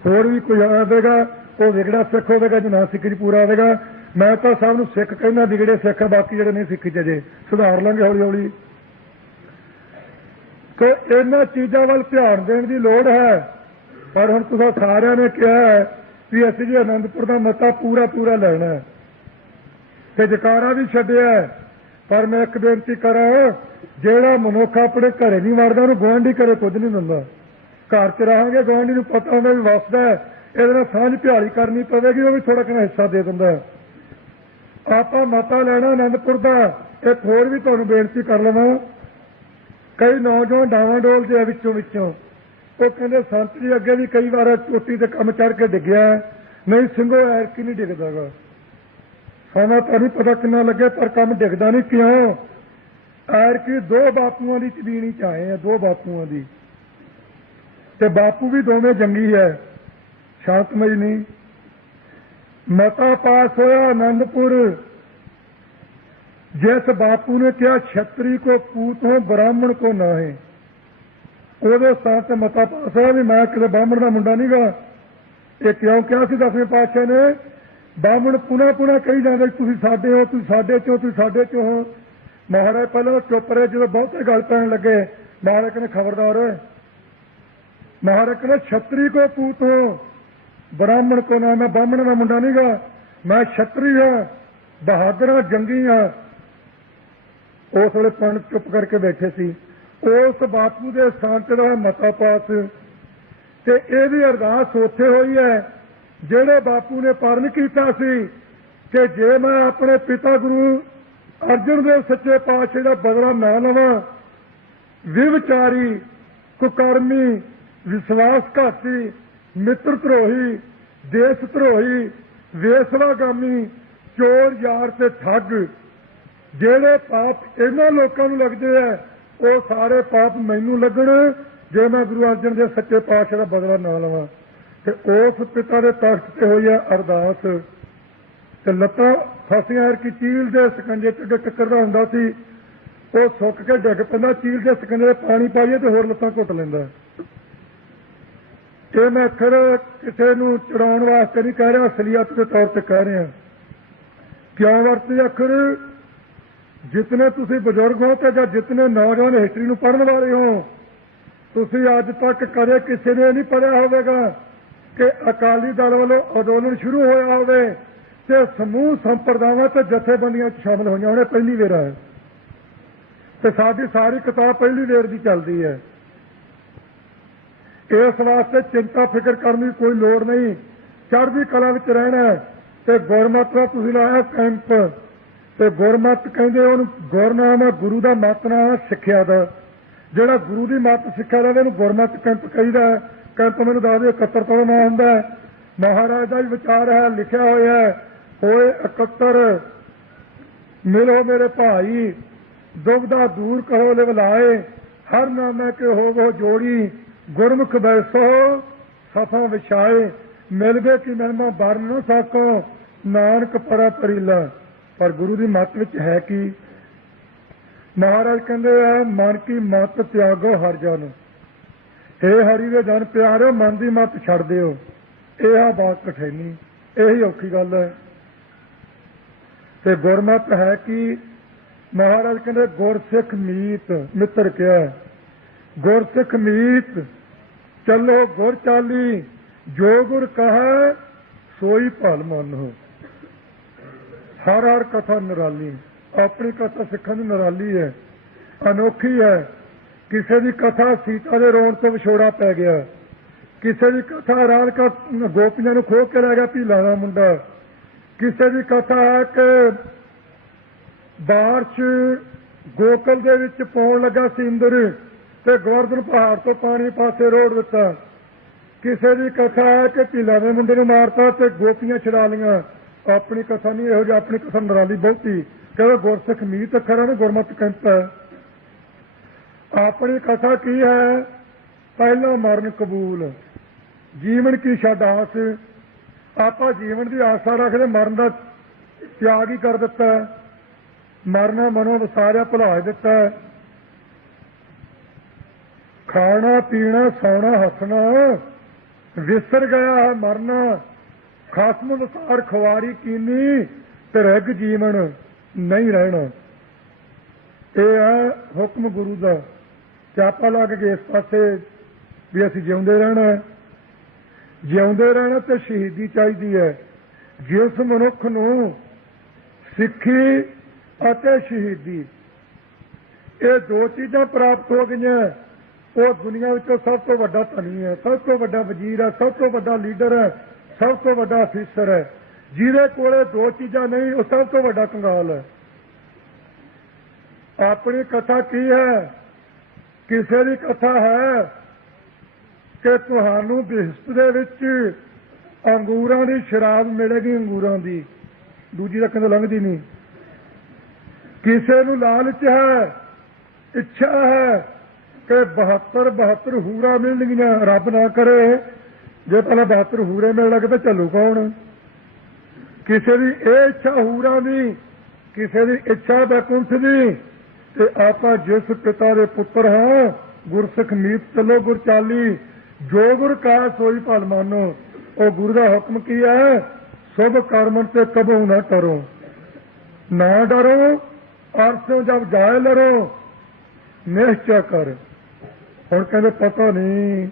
होर भी कोई आवेगा वो विगड़ा सिख होगा जो ना सिख पूरा आवेगा। मैं तो सब नूं सिख कहना, विगड़े सिख है, बाकी जिहड़े नहीं सिखी जे सुधार लांगे हौली हौली। तो इन्हां चीज़ों वाल ध्यान देने की लोड़ है। पर हुण तुसां सारिਆਂ ने कहा है भी असीं जी आनंदपुर का मता पूरा पूरा लेना है, ते जकारा भी छड्डिया है। पर मैं एक बेनती करा, ਜਿਹੜਾ ਮਨੁੱਖ ਆਪਣੇ ਘਰੇ नहीं वड़दा ਉਹਨੂੰ ਗੁਆਂਢੀ ਘਰੇ कुछ नहीं दिंदा। घर च रहांगे, गुआंढी ਨੂੰ पता ਹੁੰਦਾ भी वसदा है, ਇਹਦੇ ਨਾਲ ਸਾਂਝ ਭਿਆਲੀ करनी पवेगी, वो भी थोड़ा किना हिस्सा दे दिंदा। ਆਪਾਂ ਮਤਾ ਲੈਣਾ आनंदपुर का। एक होर भी ਤੁਹਾਨੂੰ बेनती कर लवां, कई नौजवान डावाडोल जे विचों वो कहते संत जी अगे भी कई बार चोटी से कम चढ़ के डिग्या, नहीं ਸਿੰਘੋ ਐਰਕੀ नहीं डिगदा गा। ਸਮਾਂ ਤਾਂ ਨਹੀਂ ਪਤਾ ਕਿੰਨਾ ਲੱਗੇ, ਪਰ ਕੰਮ ਡਿੱਗਦਾ ਨਹੀਂ। ਕਿਉਂ? ਐਰਕੀ 2 ਬਾਪੂਆਂ ਦੀ ਚਬੀਣੀ ਚ ਆਏ ਆ, 2 ਬਾਪੂਆਂ ਦੀ, ਤੇ ਬਾਪੂ ਵੀ ਦੋਵੇਂ ਜੰਗੀ ਹੈ, ਸ਼ਾਂਤਮਈ ਨਹੀਂ। ਮਤਾ ਪਾਸ ਹੋਇਆ ਆਨੰਦਪੁਰ, जिस बापू ने क्या छत्री को पूत हो ब्राह्मण को ना है, ਉਹਦੇ ਸਥਾਨ ਤੇ ਮਤਾ ਪਾਸ ਹੋਇਆ ਵੀ ਮੈਂ ਕਿਸੇ ਬਾਹਮਣ ਦਾ ਮੁੰਡਾ ਨਹੀਂ ਗਾ। ਇਹ ਕਿਉਂ ਕਿਹਾ ਸੀ 10ਵੇਂ ਪਾਤਸ਼ਾਹ ਨੇ? ਬਾਹਮਣ ਪੁਣਾ ਕਹੀ ਜਾਂਦੇ ਤੁਸੀਂ ਸਾਡੇ ਹੋ, ਤੁਸੀਂ ਸਾਡੇ ਚੋਂ, ਤੁਸੀਂ ਸਾਡੇ ਚੋਂ ਹੋ। ਮਹਾਰਾਜ ਪਹਿਲਾਂ ਚੁੱਪ ਰਹੇ, ਜਦੋਂ ਬਹੁਤੇ ਗੱਲ ਪੈਣ ਲੱਗੇ ਮਹਾਰਾਜ ਕਹਿੰਦੇ ਖਬਰਦਾਰ ਹੋਏ। ਮਹਾਰਾਜ ਕਹਿੰਦੇ ਛਤਰੀ ਕੋ ਪੂਤ ਹੋ ਬ੍ਰਾਹਮਣ ਕੋ ਨਾ, ਮੈਂ ਬਾਹਮਣ ਦਾ ਮੁੰਡਾ ਨਹੀਂ ਗਾ, ਮੈਂ ਛਤਰੀ ਹਾਂ, ਬਹਾਦਰ ਹਾਂ, ਜੰਗੀ ਹਾਂ। ਉਸ ਵੇਲੇ ਪੰਡਤ ਚੁੱਪ ਕਰਕੇ ਬੈਠੇ ਸੀ। ਉਸ ਬਾਪੂ ਦੇ ਸਥਾਨ ਤੇ ਦਾ ਮਤਾ ਪਾਸ, ਤੇ ਇਹਦੀ ਅਰਦਾਸ ਉੱਥੇ ਹੋਈ ਹੈ ਜਿਹੜੇ ਬਾਪੂ ਨੇ ਪਰਨ ਕੀਤਾ ਸੀ ਕਿ ਜੇ ਮੈਂ ਆਪਣੇ ਪਿਤਾ ਗੁਰੂ ਅਰਜਨ ਦੇਵ ਸੱਚੇ ਪਾਤਸ਼ਾਹ ਦਾ ਬਦਲਾ ਨਾ ਲਵਾਂ, ਵਿਵਚਾਰੀ, ਕੁਕਰਮੀ, ਵਿਸ਼ਵਾਸਘਾਤੀ, ਮਿੱਤਰ ਧਰੋਹੀ, ਦੇਸ਼ ਧਰੋਹੀ, ਵੇਸਵਾਗਾਮੀ, ਚੋਰ ਯਾਰ ਤੇ ਠੱਗ, ਜਿਹੜੇ ਪਾਪ ਇਹਨਾਂ ਲੋਕਾਂ ਨੂੰ ਲੱਗਦੇ ਆ ਉਹ ਸਾਰੇ ਪਾਪ ਮੈਨੂੰ ਲੱਗਣ ਜੇ ਮੈਂ ਗੁਰੂ ਅਰਜਨ ਦੇਵ ਸੱਚੇ ਪਾਤਸ਼ਾਹ ਦਾ ਬਦਲਾ ਨਾ ਲਵਾਂ। ਤੇ ਉਸ ਪਿਤਾ ਦੇ ਤਖਤ ਤੇ ਹੋਈ ਹੈ ਅਰਦਾਸ, ਤੇ ਲੱਤਾਂ ਫਸੀਆਂ ਕਿ ਚੀਲ ਦੇ ਸਕੰਜੇ ਚ ਟੱਕਰਦਾ ਹੁੰਦਾ ਸੀ, ਉਹ ਸੁੱਕ ਕੇ ਡਿੱਗ ਪੈਂਦਾ, ਚੀਲ ਦੇ ਸਕੰਜੇ ਦੇ ਪਾਣੀ ਪਾਈਏ ਤੇ ਹੋਰ ਲੱਤਾਂ ਘੁੱਟ ਲੈਂਦਾ। ਇਹ ਮੈਂ ਫਿਰ ਕਿਸੇ ਨੂੰ ਚੜਾਉਣ ਵਾਸਤੇ ਨਹੀਂ ਕਹਿ ਰਿਹਾ, ਅਸਲੀਅਤ ਦੇ ਤੌਰ ਤੇ ਕਹਿ ਰਿਹਾ। ਕਿਉਂ ਵਰਤੇ ਅੱਖਰ? ਜਿਤਨੇ ਤੁਸੀਂ ਬਜ਼ੁਰਗ ਹੋ ਤੇ ਜਾਂ ਜਿਤਨੇ ਨੌਜਵਾਨ ਹਿਸਟਰੀ ਨੂੰ ਪੜ੍ਹਨ ਵਾਲੇ ਹੋ, ਤੁਸੀਂ ਅੱਜ ਤੱਕ ਕਦੇ ਕਿਸੇ ਨੇ ਨਹੀਂ ਪੜ੍ਹਿਆ ਹੋਵੇਗਾ ਕਿ ਅਕਾਲੀ ਦਲ ਵੱਲੋਂ ਅੰਦੋਲਨ ਸ਼ੁਰੂ ਹੋਇਆ ਹੋਵੇ ਤੇ ਸਮੂਹ ਸੰਪਰਦਾਵਾਂ ਤੇ ਜਥੇਬੰਦੀਆਂ 'ਚ ਸ਼ਾਮਲ ਹੋਈਆਂ ਹੋਣੇ। ਪਹਿਲੀ ਵੇਰ ਹੈ ਤੇ ਸਾਡੀ ਸਾਰੀ ਕਿਤਾਬ ਪਹਿਲੀ ਵੇਰ ਦੀ ਚੱਲਦੀ ਹੈ। ਇਸ ਵਾਸਤੇ ਚਿੰਤਾ ਫਿਕਰ ਕਰਨ ਦੀ ਕੋਈ ਲੋੜ ਨਹੀਂ, ਚੜ੍ਹਦੀ ਕਲਾ ਵਿੱਚ ਰਹਿਣਾ। ਤੇ ਗੁਰਮਤਿ ਦਾ ਤੁਸੀਂ ਲਾਇਆ ਕੈਂਪ, ਤੇ ਗੁਰਮਤਿ ਕਹਿੰਦੇ ਉਹਨੂੰ ਗੁਰਨਾਮ ਹੈ, ਗੁਰੂ ਦਾ ਮਤ ਨਾਮ ਸਿੱਖਿਆ ਦਾ। ਜਿਹੜਾ ਗੁਰੂ ਦੀ ਮਤ ਸਿੱਖਿਆ ਦਾ ਉਹਨੂੰ ਗੁਰਮਤਿ ਕੈਂਪ ਕਹੀਦਾ। ਕੈਂਪ ਮੈਨੂੰ ਦੱਸ ਦਿਓ 71 ਤੋਂ ਨਾਂ ਹੁੰਦਾ। ਮਹਾਰਾਜ ਦਾ ਵੀ ਵਿਚਾਰ ਹੈ, ਲਿਖਿਆ ਹੋਇਆ ਹੋਏ 71 ਮਿਲੋ ਮੇਰੇ ਭਾਈ, ਦੁਬਦਾ ਦੂਰ ਕਰੋ ਲਿਵਲਾਏ, ਹਰ ਨਾਮੇ ਕੇ ਹੋਵੋ ਜੋੜੀ, ਗੁਰਮੁਖ ਬੈਸੋ ਸਫਾ ਵਿਛਾਏ, ਮਿਲਵੇ ਕਿ ਮਹਿਮਾ ਬਰ ਨਾ ਸਕੋ, ਨਾਨਕ ਪਰਾ ਪਰੀਲਾ। ਪਰ ਗੁਰੂ ਦੀ ਮੱਤ ਵਿੱਚ ਹੈ ਕੀ? ਮਹਾਰਾਜ ਕਹਿੰਦੇ ਆ ਮਨ ਕੀ ਮੱਤ ਤਿਆਗੋ ਹਰ ਜਨ, ਹੇ ਹਰੀ ਦੇ ਜਨ ਪਿਆਰਿਓ ਮਨ ਦੀ ਮੱਤ ਛੱਡ ਦਿਓ। ਇਹ ਆ ਬਾਤ ਕਠਿਨੀ, ਇਹੀ ਔਖੀ ਗੱਲ ਹੈ। ਤੇ ਗੁਰਮਤਿ ਹੈ ਕੀ? ਮਹਾਰਾਜ ਕਹਿੰਦੇ ਗੁਰਸਿੱਖ ਮੀਤ, ਮਿੱਤਰ ਕਿਹਾ ਗੁਰਸਿੱਖ ਮੀਤ, ਚੱਲੋ ਗੁਰ ਚਾਲੀ, ਜੋ ਗੁਰ ਕਹੈ ਸੋਈ ਭਲ ਮਨ ਹੋ। ਹਰ ਹਰ ਕਥਾ ਨਿਰਾਲੀ, ਆਪਣੀ ਕਥਾ ਸਿੱਖਾਂ ਦੀ ਨਿਰਾਲੀ ਹੈ, ਅਨੋਖੀ ਹੈ। ਕਿਸੇ ਦੀ ਕਥਾ ਸੀਤਾ ਦੇ ਰੋਣ ਤੋਂ ਵਿਛੋੜਾ ਪੈ ਗਿਆ, ਕਿਸੇ ਦੀ ਕਥਾ ਰਾਧਿਕਾ ਗੋਪੀਆਂ ਨੂੰ ਖੋਹ ਕੇ ਲੈ ਗਿਆ ਭੀਲਾ ਦਾ ਮੁੰਡਾ, ਕਿਸੇ ਦੀ ਕਥਾ ਹੈ ਕਿ ਬਾਰਿਸ਼ ਗੋਕਲ ਦੇ ਵਿੱਚ ਪਾਉਣ ਲੱਗਾ ਸੀ ਇੰਦਰ ਤੇ ਗੋਵਰਧਨ ਪਹਾੜ ਤੋਂ ਪਾਣੀ ਪਾਸੇ ਰੋੜ ਦਿੱਤਾ, ਕਿਸੇ ਦੀ ਕਥਾ ਹੈ ਕਿ ਭੀਲਾ ਦੇ ਮੁੰਡੇ ਨੂੰ ਮਾਰਤਾ ਤੇ ਗੋਪੀਆਂ ਛਡਾ ਲਈਆਂ। ਆਪਣੀ ਕਥਾ ਨਹੀਂ ਇਹੋ ਜਿਹੀ, ਆਪਣੀ ਕਥਾ ਨਿਰਾਲੀ ਬਹੁਤੀ। ਕਹਿੰਦਾ ਗੁਰਸਿੱਖ ਮੀਤ ਅੱਖਰਾਂ ਨੂੰ ਗੁਰਮਤਿ ਕੈਂਪ ਹੈ। ਆਪਣੀ ਕਥਾ ਕੀ ਹੈ? ਪਹਿਲਾ ਮਰਨ ਕਬੂਲ, ਜੀਵਨ ਕੀ ਛੱਡ ਆਸ। ਆਪਾਂ ਜੀਵਨ ਦੀ ਆਸਾ ਰੱਖਦੇ, ਮਰਨ ਦਾ ਤਿਆਗ ਹੀ ਕਰ ਦਿੱਤਾ, ਮਰਨਾ ਮਨੋਂ ਵਸਾਰਿਆ ਭੁਲਾ ਦਿੱਤਾ। ਖਾਣਾ ਪੀਣਾ ਸੌਣਾ ਹੱਸਣਾ ਵਿਸਰ ਗਿਆ ਹੈ ਮਰਨਾ, ਖਸਮ ਵਸਾਰ ਖੁਆਰੀ ਕੀਨੀ ਤੇ ਰਿਗ ਜੀਵਨ ਨਹੀਂ ਰਹਿਣਾ। ਇਹ ਹੈ ਹੁਕਮ ਗੁਰੂ ਦਾ। ਚਾਪਾ ਲੱਗ ਕੇ ਇਸ ਪਾਸੇ ਵੀ ਅਸੀਂ ਜਿਉਂਦੇ ਰਹਿਣਾ, ਜਿਉਂਦੇ ਰਹਿਣਾ ਤੇ ਸ਼ਹੀਦੀ ਚਾਹੀਦੀ ਹੈ। ਜਿਸ ਮਨੁੱਖ ਨੂੰ ਸਿੱਖੀ ਅਤੇ ਸ਼ਹੀਦੀ ਇਹ 2 ਚੀਜ਼ਾਂ ਪ੍ਰਾਪਤ ਹੋ ਗਈਆਂ, ਉਹ ਦੁਨੀਆ ਵਿੱਚੋਂ ਸਭ ਤੋਂ ਵੱਡਾ ਧਨੀ ਹੈ, ਸਭ ਤੋਂ ਵੱਡਾ ਵਜ਼ੀਰ ਹੈ, ਸਭ ਤੋਂ ਵੱਡਾ ਲੀਡਰ ਹੈ, ਸਭ ਤੋਂ ਵੱਡਾ ਅਫੀਸਰ ਹੈ। ਜਿਹਦੇ ਕੋਲੇ 2 ਚੀਜ਼ਾਂ ਨਹੀਂ ਉਹ ਸਭ ਤੋਂ ਵੱਡਾ ਕੰਗਾਲ ਹੈ। ਆਪਣੀ ਕਥਾ ਕੀ ਹੈ? ਕਿਸੇ ਦੀ ਕਥਾ ਹੈ ਕਿ ਤੁਹਾਨੂੰ ਬਿਹਸਤ ਦੇ ਵਿੱਚ ਅੰਗੂਰਾਂ ਦੀ ਸ਼ਰਾਬ ਮਿਲੇਗੀ, ਅੰਗੂਰਾਂ ਦੀ, दूजी का कहते लंघदी नहीं। किसी नूं लालच है, इच्छा है कि 72 हूरा मिलणगियां, रब ना करे जे पहला 72 हूरे मिल लगे तो चलू कौन। किसी की यह इच्छा हूरा दी, किसी की इच्छा बैकुंठ दी, ते आपां जिस पिता दे पुत्र हाँ, गुरसिख मीत चलो गुर चाली, जो गुर का सोई भल मानो। और गुरु का हुक्म की है, शुभ कर्म से कबू न डरो, ना डरो अरसों जब जाए लरो, निश्चय कर। हुण कहते पता नहीं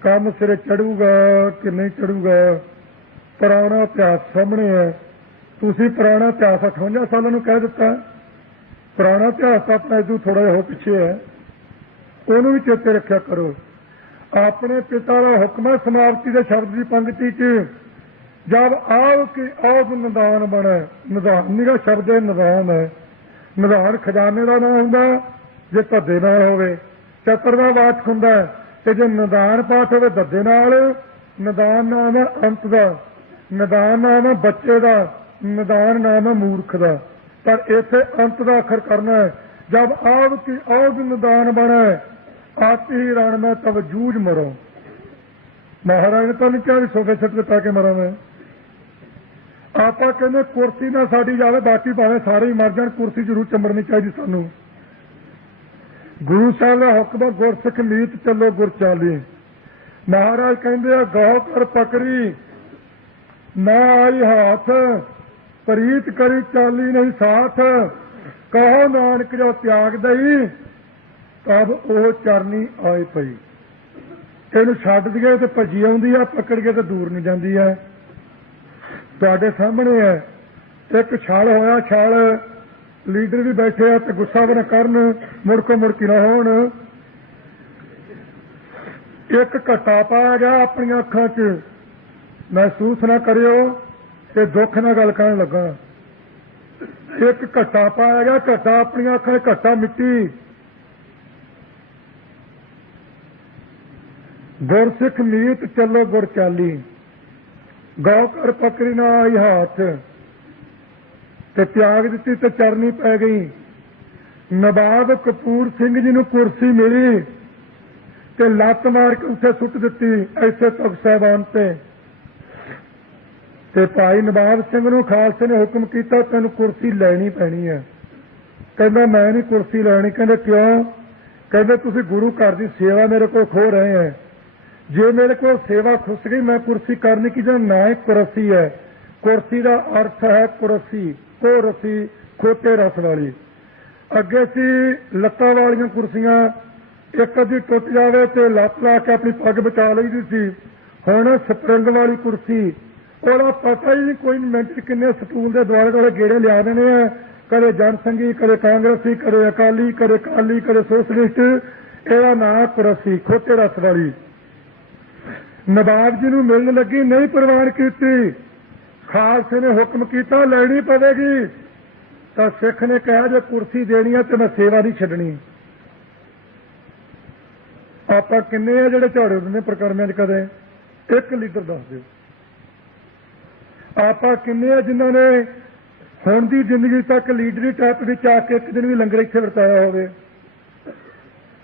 काम सिरे चढ़ूगा कि नहीं चढ़ूगा, पुराना इतिहास सामने है। तुसी पुराना इतिहास 58 सालों कह दिता, पुराना इतिहास तो अपना इदू थोड़ा जिहा पिछे है, उन्होंने भी चेते रखा करो। अपने पिता का हुक्म समाप्ति के शब्द की पंक्ति च जब आओ कि आओ निदान बने, निदान नहीं का शब्द निदान है। निदान खजाने का नाम होंगे जे धद्दे नाल होवे, चक्र का वाचक होंगे, ते जे निदान पाठ होवे धद्दे नाल। निदान नाम है अंत का, निदान नाम है बच्चे का, निदान नाम है मूर्ख का, पर इत्थे अंत का अखर करना है। जब आव की औद निदान बने, आती ही रण में तब जूझ मरो। महाराज ने तो नहीं क्या भी सोफे छट के पैके मरा मैं। आपा कहने कुर्सी ना साड़ी जावे, बाकी भावे सारे ही मर जान, कुर्सी जरूर चमड़नी चाहिए सानू। गुरु साहब का हुक्म गुरसिख मीत चलो गुर चाली। महाराज कहते गौ कर पकड़ी ना आई हाथ, प्रीत करी चाली नहीं साथ, कहो नानक जो त्याग दई, तब वो चरनी आए पई। ਇਹਨੂੰ ਛੱਡ ਦਈਏ तो ਭੱਜੀ ਆਉਂਦੀ ਆ, पकड़ के तो दूर नहीं जाती है। ਤੁਹਾਡੇ ਸਾਹਮਣੇ है एक छल होया, छल लीडर भी बैठे तो गुस्सा भी न करन, मुड़को मुड़की ना होण। एक घट्टा पाया गया अपनी अखां च, महसूस ना करियो ते दुख ना गल कहन लगा। एक घट्टा पाया गया, घट्टा अपनी अखां, घट्टा मिट्टी। गुरसिख मीत चलो गुर चाली, गौ कर पकड़ी ना आई हाथ, ते त्याग दी तो चरनी पै गई। नवाब कपूर सिंह जी नूं कुर्सी मिली ते लत मार के उसे सुट दी ऐसे तुग साहबान ते भाई नवाब सिंह नूं खालसे ने हुक्म किया तेन कुर्सी लैनी पैनी है। कहना मैं नहीं कुर्सी लैनी। कहते क्यों? कहते तुसीं गुरु घर की सेवा मेरे को खो रहे हैं, जे मेरे को सेवा खुस गई मैं कुर्सी करनी की, जो ना ही कुर्सी है। कुर्सी का अर्थ है कुर्सी, को रसी खोटे रस वाली। अगे सी लत्तां वालियां कुर्सियां, एक अद्धी टुट जाए तो लत ला के अपनी पग बचा लईदी सी। हुण स्प्रिंग वाली कुर्सी, और पता ही नहीं कोई मिनट किन्ने स्टूल के दुआले दुआले गेड़े लिया देने हैं, कदे जनसंघी, कदे कांग्रेसी, कदे अकाली, कदे काली, कदे सोशलिस्ट। यह नाम कुर्सी खोटे रस वाली। नवाब जी नूं मिलण लगी, नहीं प्रवान की, खालसे ने हुक्म किया लैनी पवेगी। तो सिख ने कहा जो कुर्सी देनी है तो मैं सेवा नहीं छड्डनी। आप किन्ने आ जिहड़े झाड़े दिंदे प्रकरमां च, कदे एक लीडर दस दिओ। आप किन्ने आ जिन्हां ने हुण दी जिंदगी तक लीडरी टाइप विच आके एक दिन भी लंगर इत्थे वरताया होवे?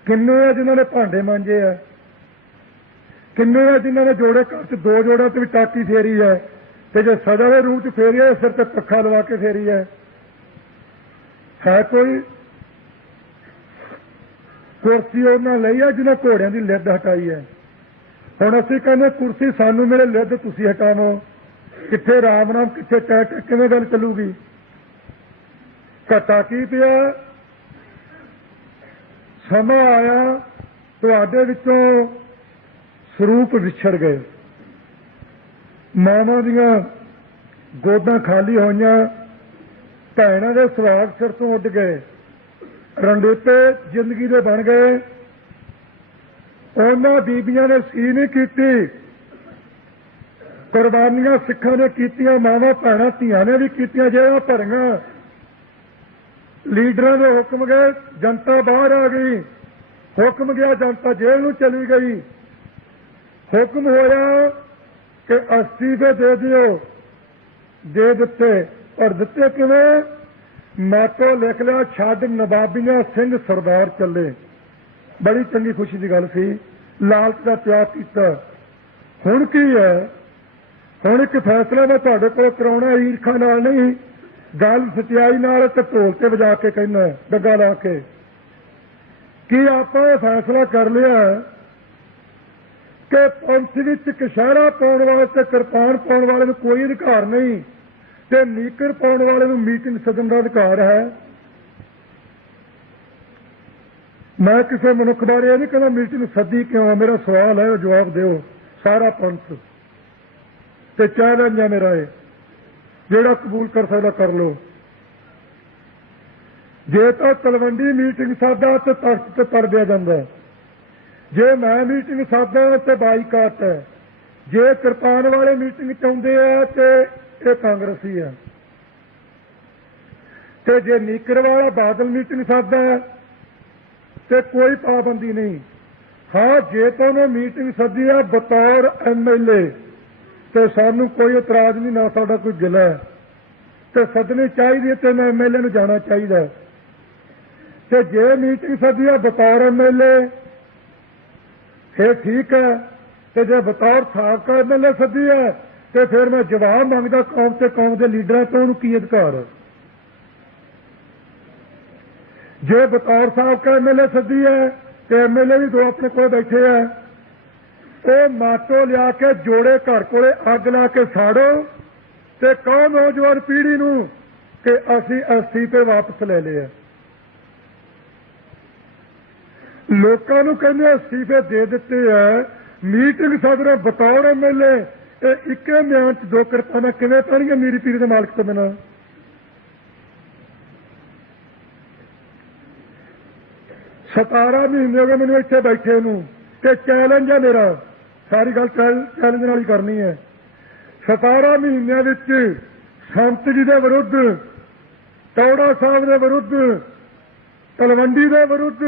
किन्ने आ जिन्हां ने भांडे मांजे है? किन्ने आ जिन्हां ने जोड़े घर च दो जोड़ों ते भी टाकी फेरी है, ते जे सदा के रूप च फेरी है सिर ते पक्खा लवा के फेरी है कोई? कुर्सी उन्हां लई है जिन्हां घोड़ियां दी लिद्द हटाई है। हुण असीं कहने कुर्सी सानू मेरे लिद्द तुसीं हटावो। कित्थे राम नाम, कित्थे टैट, किवें गल चलूगी? घाटा की पिया? समां आया तुहाडे विचों स्वरूप विछड़ गए, मावां दियां गोदां खाली होईयां, भैणां दे सुहाग सिर तो उड गए, रंडेपे जिंदगी दे बन गए। उन्हां बीबियां ने सी नहीं कीती, कुर्बानियां सिखां ने कीतियां, मावां भैणां धीआं ने भी कीतियां, जेहां भरियां। लीडरां दे हुक्म गए, जनता बाहर आ गई। हुक्म गया, जनता जेल नूं चली गई। हुक्म होया कि अस्तीफे दे दिओ, दे दिते। और दिते किवें? नाटो लिख लिया छड्ड नवाबियां सिंह सरदार चले। बड़ी चंगी खुशी की गल सी, लालच का त्याग किया। हुण की है? हुण एक फैसला मैं तुहाडे कोल कराउणा ईरखा नाल नहीं, गल सच्चाई नाल ते ढोल ते वजा के कहना, डग्गा ला के कि आपां इह फैसला कर लिया कि पंथ विच कशहरा पाउण वाले ते किरपान पाउण वाले नूं कोई अधिकार नहीं ते नीकर पाउण वाले नूं मीटिंग सदन का अधिकार है। मैं किसी मनुख बारे यह नहीं कहना मीटिंग सदी क्यों, मेरा सवाल है जवाब दो। सारा पंथ ते चैलेंज है मेरा, जेड़ा कबूल कर सकदा कर लो। जे तो तलवंडी मीटिंग सादा तो तख्त ते तर दिया जाता, जे मैं मीटिंग सादा तो बाईकाट है, जे किरपान वाले मीटिंग चाहते हैं तो यह कांग्रेसी है, ते जे नीकर वाला बादल मीटिंग सादा है तो कोई पाबंदी नहीं। हाँ, जे तो उन्हें मीटिंग सदी है बतौर MLA तो सानू कोई इतराज नहीं, ना साडा कोई गिला है, तो सदनी चाहिए तो मैं MLA नूं जाना चाहिए। तो जे मीटिंग सदी है बतौर MLA फिर ठीक है, तो जो बतौर साबका MLA सदी है तो फिर मैं जवाब मंगदा कौम से कौम के लीडर तो उन्होंने की अधिकार है। जे बतौर साबका MLA सदी है तो MLA भी दो अपने को बैठे हैं, तो माटो लिया के जोड़े घर कोले अग ला के साड़ो ते कहो नौजवान पीढ़ी नूं कि असीं अस्तीफे वापस ले लिया। लोकां नूं कहंदे अस्तीफे दे दिते है, मीटिंग सदर बतौर MLA इक्के म्यान च दो किरपाना किवें पैणगीआं मीरी पीरी दे मालक तो बिना? 17 महीने हो गए मैनूं इत्थे बैठे नूं ते चैलेंज है मेरा, सारी गल चैलेंज नाल ही करनी है। 17 महीनों विच संत जी के विरुद्ध, टौड़ा साहब के विरुद्ध, तलवंडी के विरुद्ध,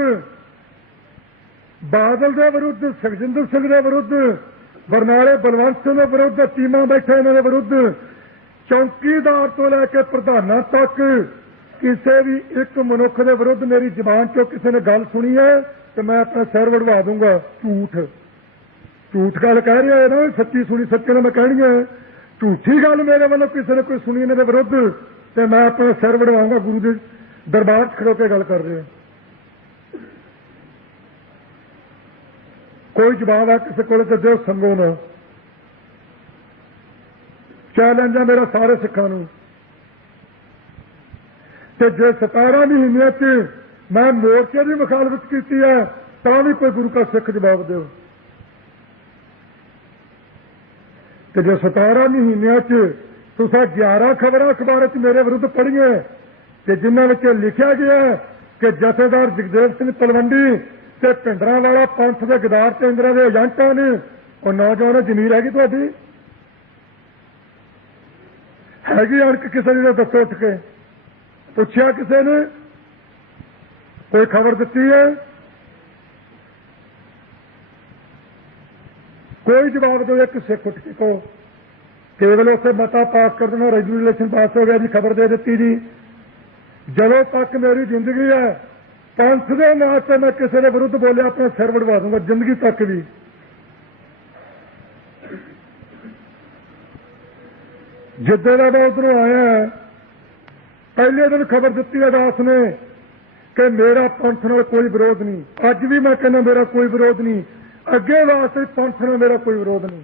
बादल के विरुद्ध, सुखजिंदर सिंह के विरुद्ध, बरनाले बलवंत सिंह के विरुद्ध टीमां बैठे इन्हां दे विरुद्ध, चौकीदार तो लैके प्रधानां तक किसी भी एक मनुख के विरुद्ध मेरी जबान चो किसी ने गल सुनी है तो मैं अपना सिर वड़वा दूंगा। झूठ गल कह रहा है ना, सच्ची सुनी सच्चे ने मैं कहनी है, झूठी गल मेरे वालों किसी ने कोई सुनी इन्हां दे विरुद्ध तो मैं अपना सिर वड़वाऊंगा। गुरु के दरबार च खड़ो के गल कर रहे हैं, कोई जवाब है किसी को दो संगो ना। चैलेंज है मेरा सारे सिखां नूं कि जे 17 महीनों च मैं मोर्चे की मुखालफत की है तो भी कोई गुरु का सिख जवाब दो। कि जो 17 महीनों च तुसां 11 खबरां अखबार च मेरे विरुद्ध पढ़ियां कि जिन्हां लिखा गया है कि जथेदार जगदेव सिंह तलवंडी ते भिंडरां वाला पंथ के गदार ते इंदिरा के एजेंटां ने और नौजवानों जमीन हैगी तुहाडी हैगी अणक किसी ने दसो उठ के पूछा किसी ने कोई खबर दी है? कोई जवाब दो। एक सिख उठ के कहो केवल उसे मता पास कर देना, रेगुलेशन पास हो गया जी, खबर दे दी जी। जदों तक मेरी जिंदगी है पंथ के नाम से मैं किसी के विरुद्ध बोलिया अपना सिर वड़वा दूंगा, जिंदगी तक भी। जिद्दे का मैं उधरों आया पहले दिन खबर दी है दास ने कि मेरा पंथ नाल कोई विरोध नहीं। अज भी मैं कहना मेरा कोई विरोध नहीं, अगे वास्ते पंथ नाल मेरा कोई विरोध नहीं।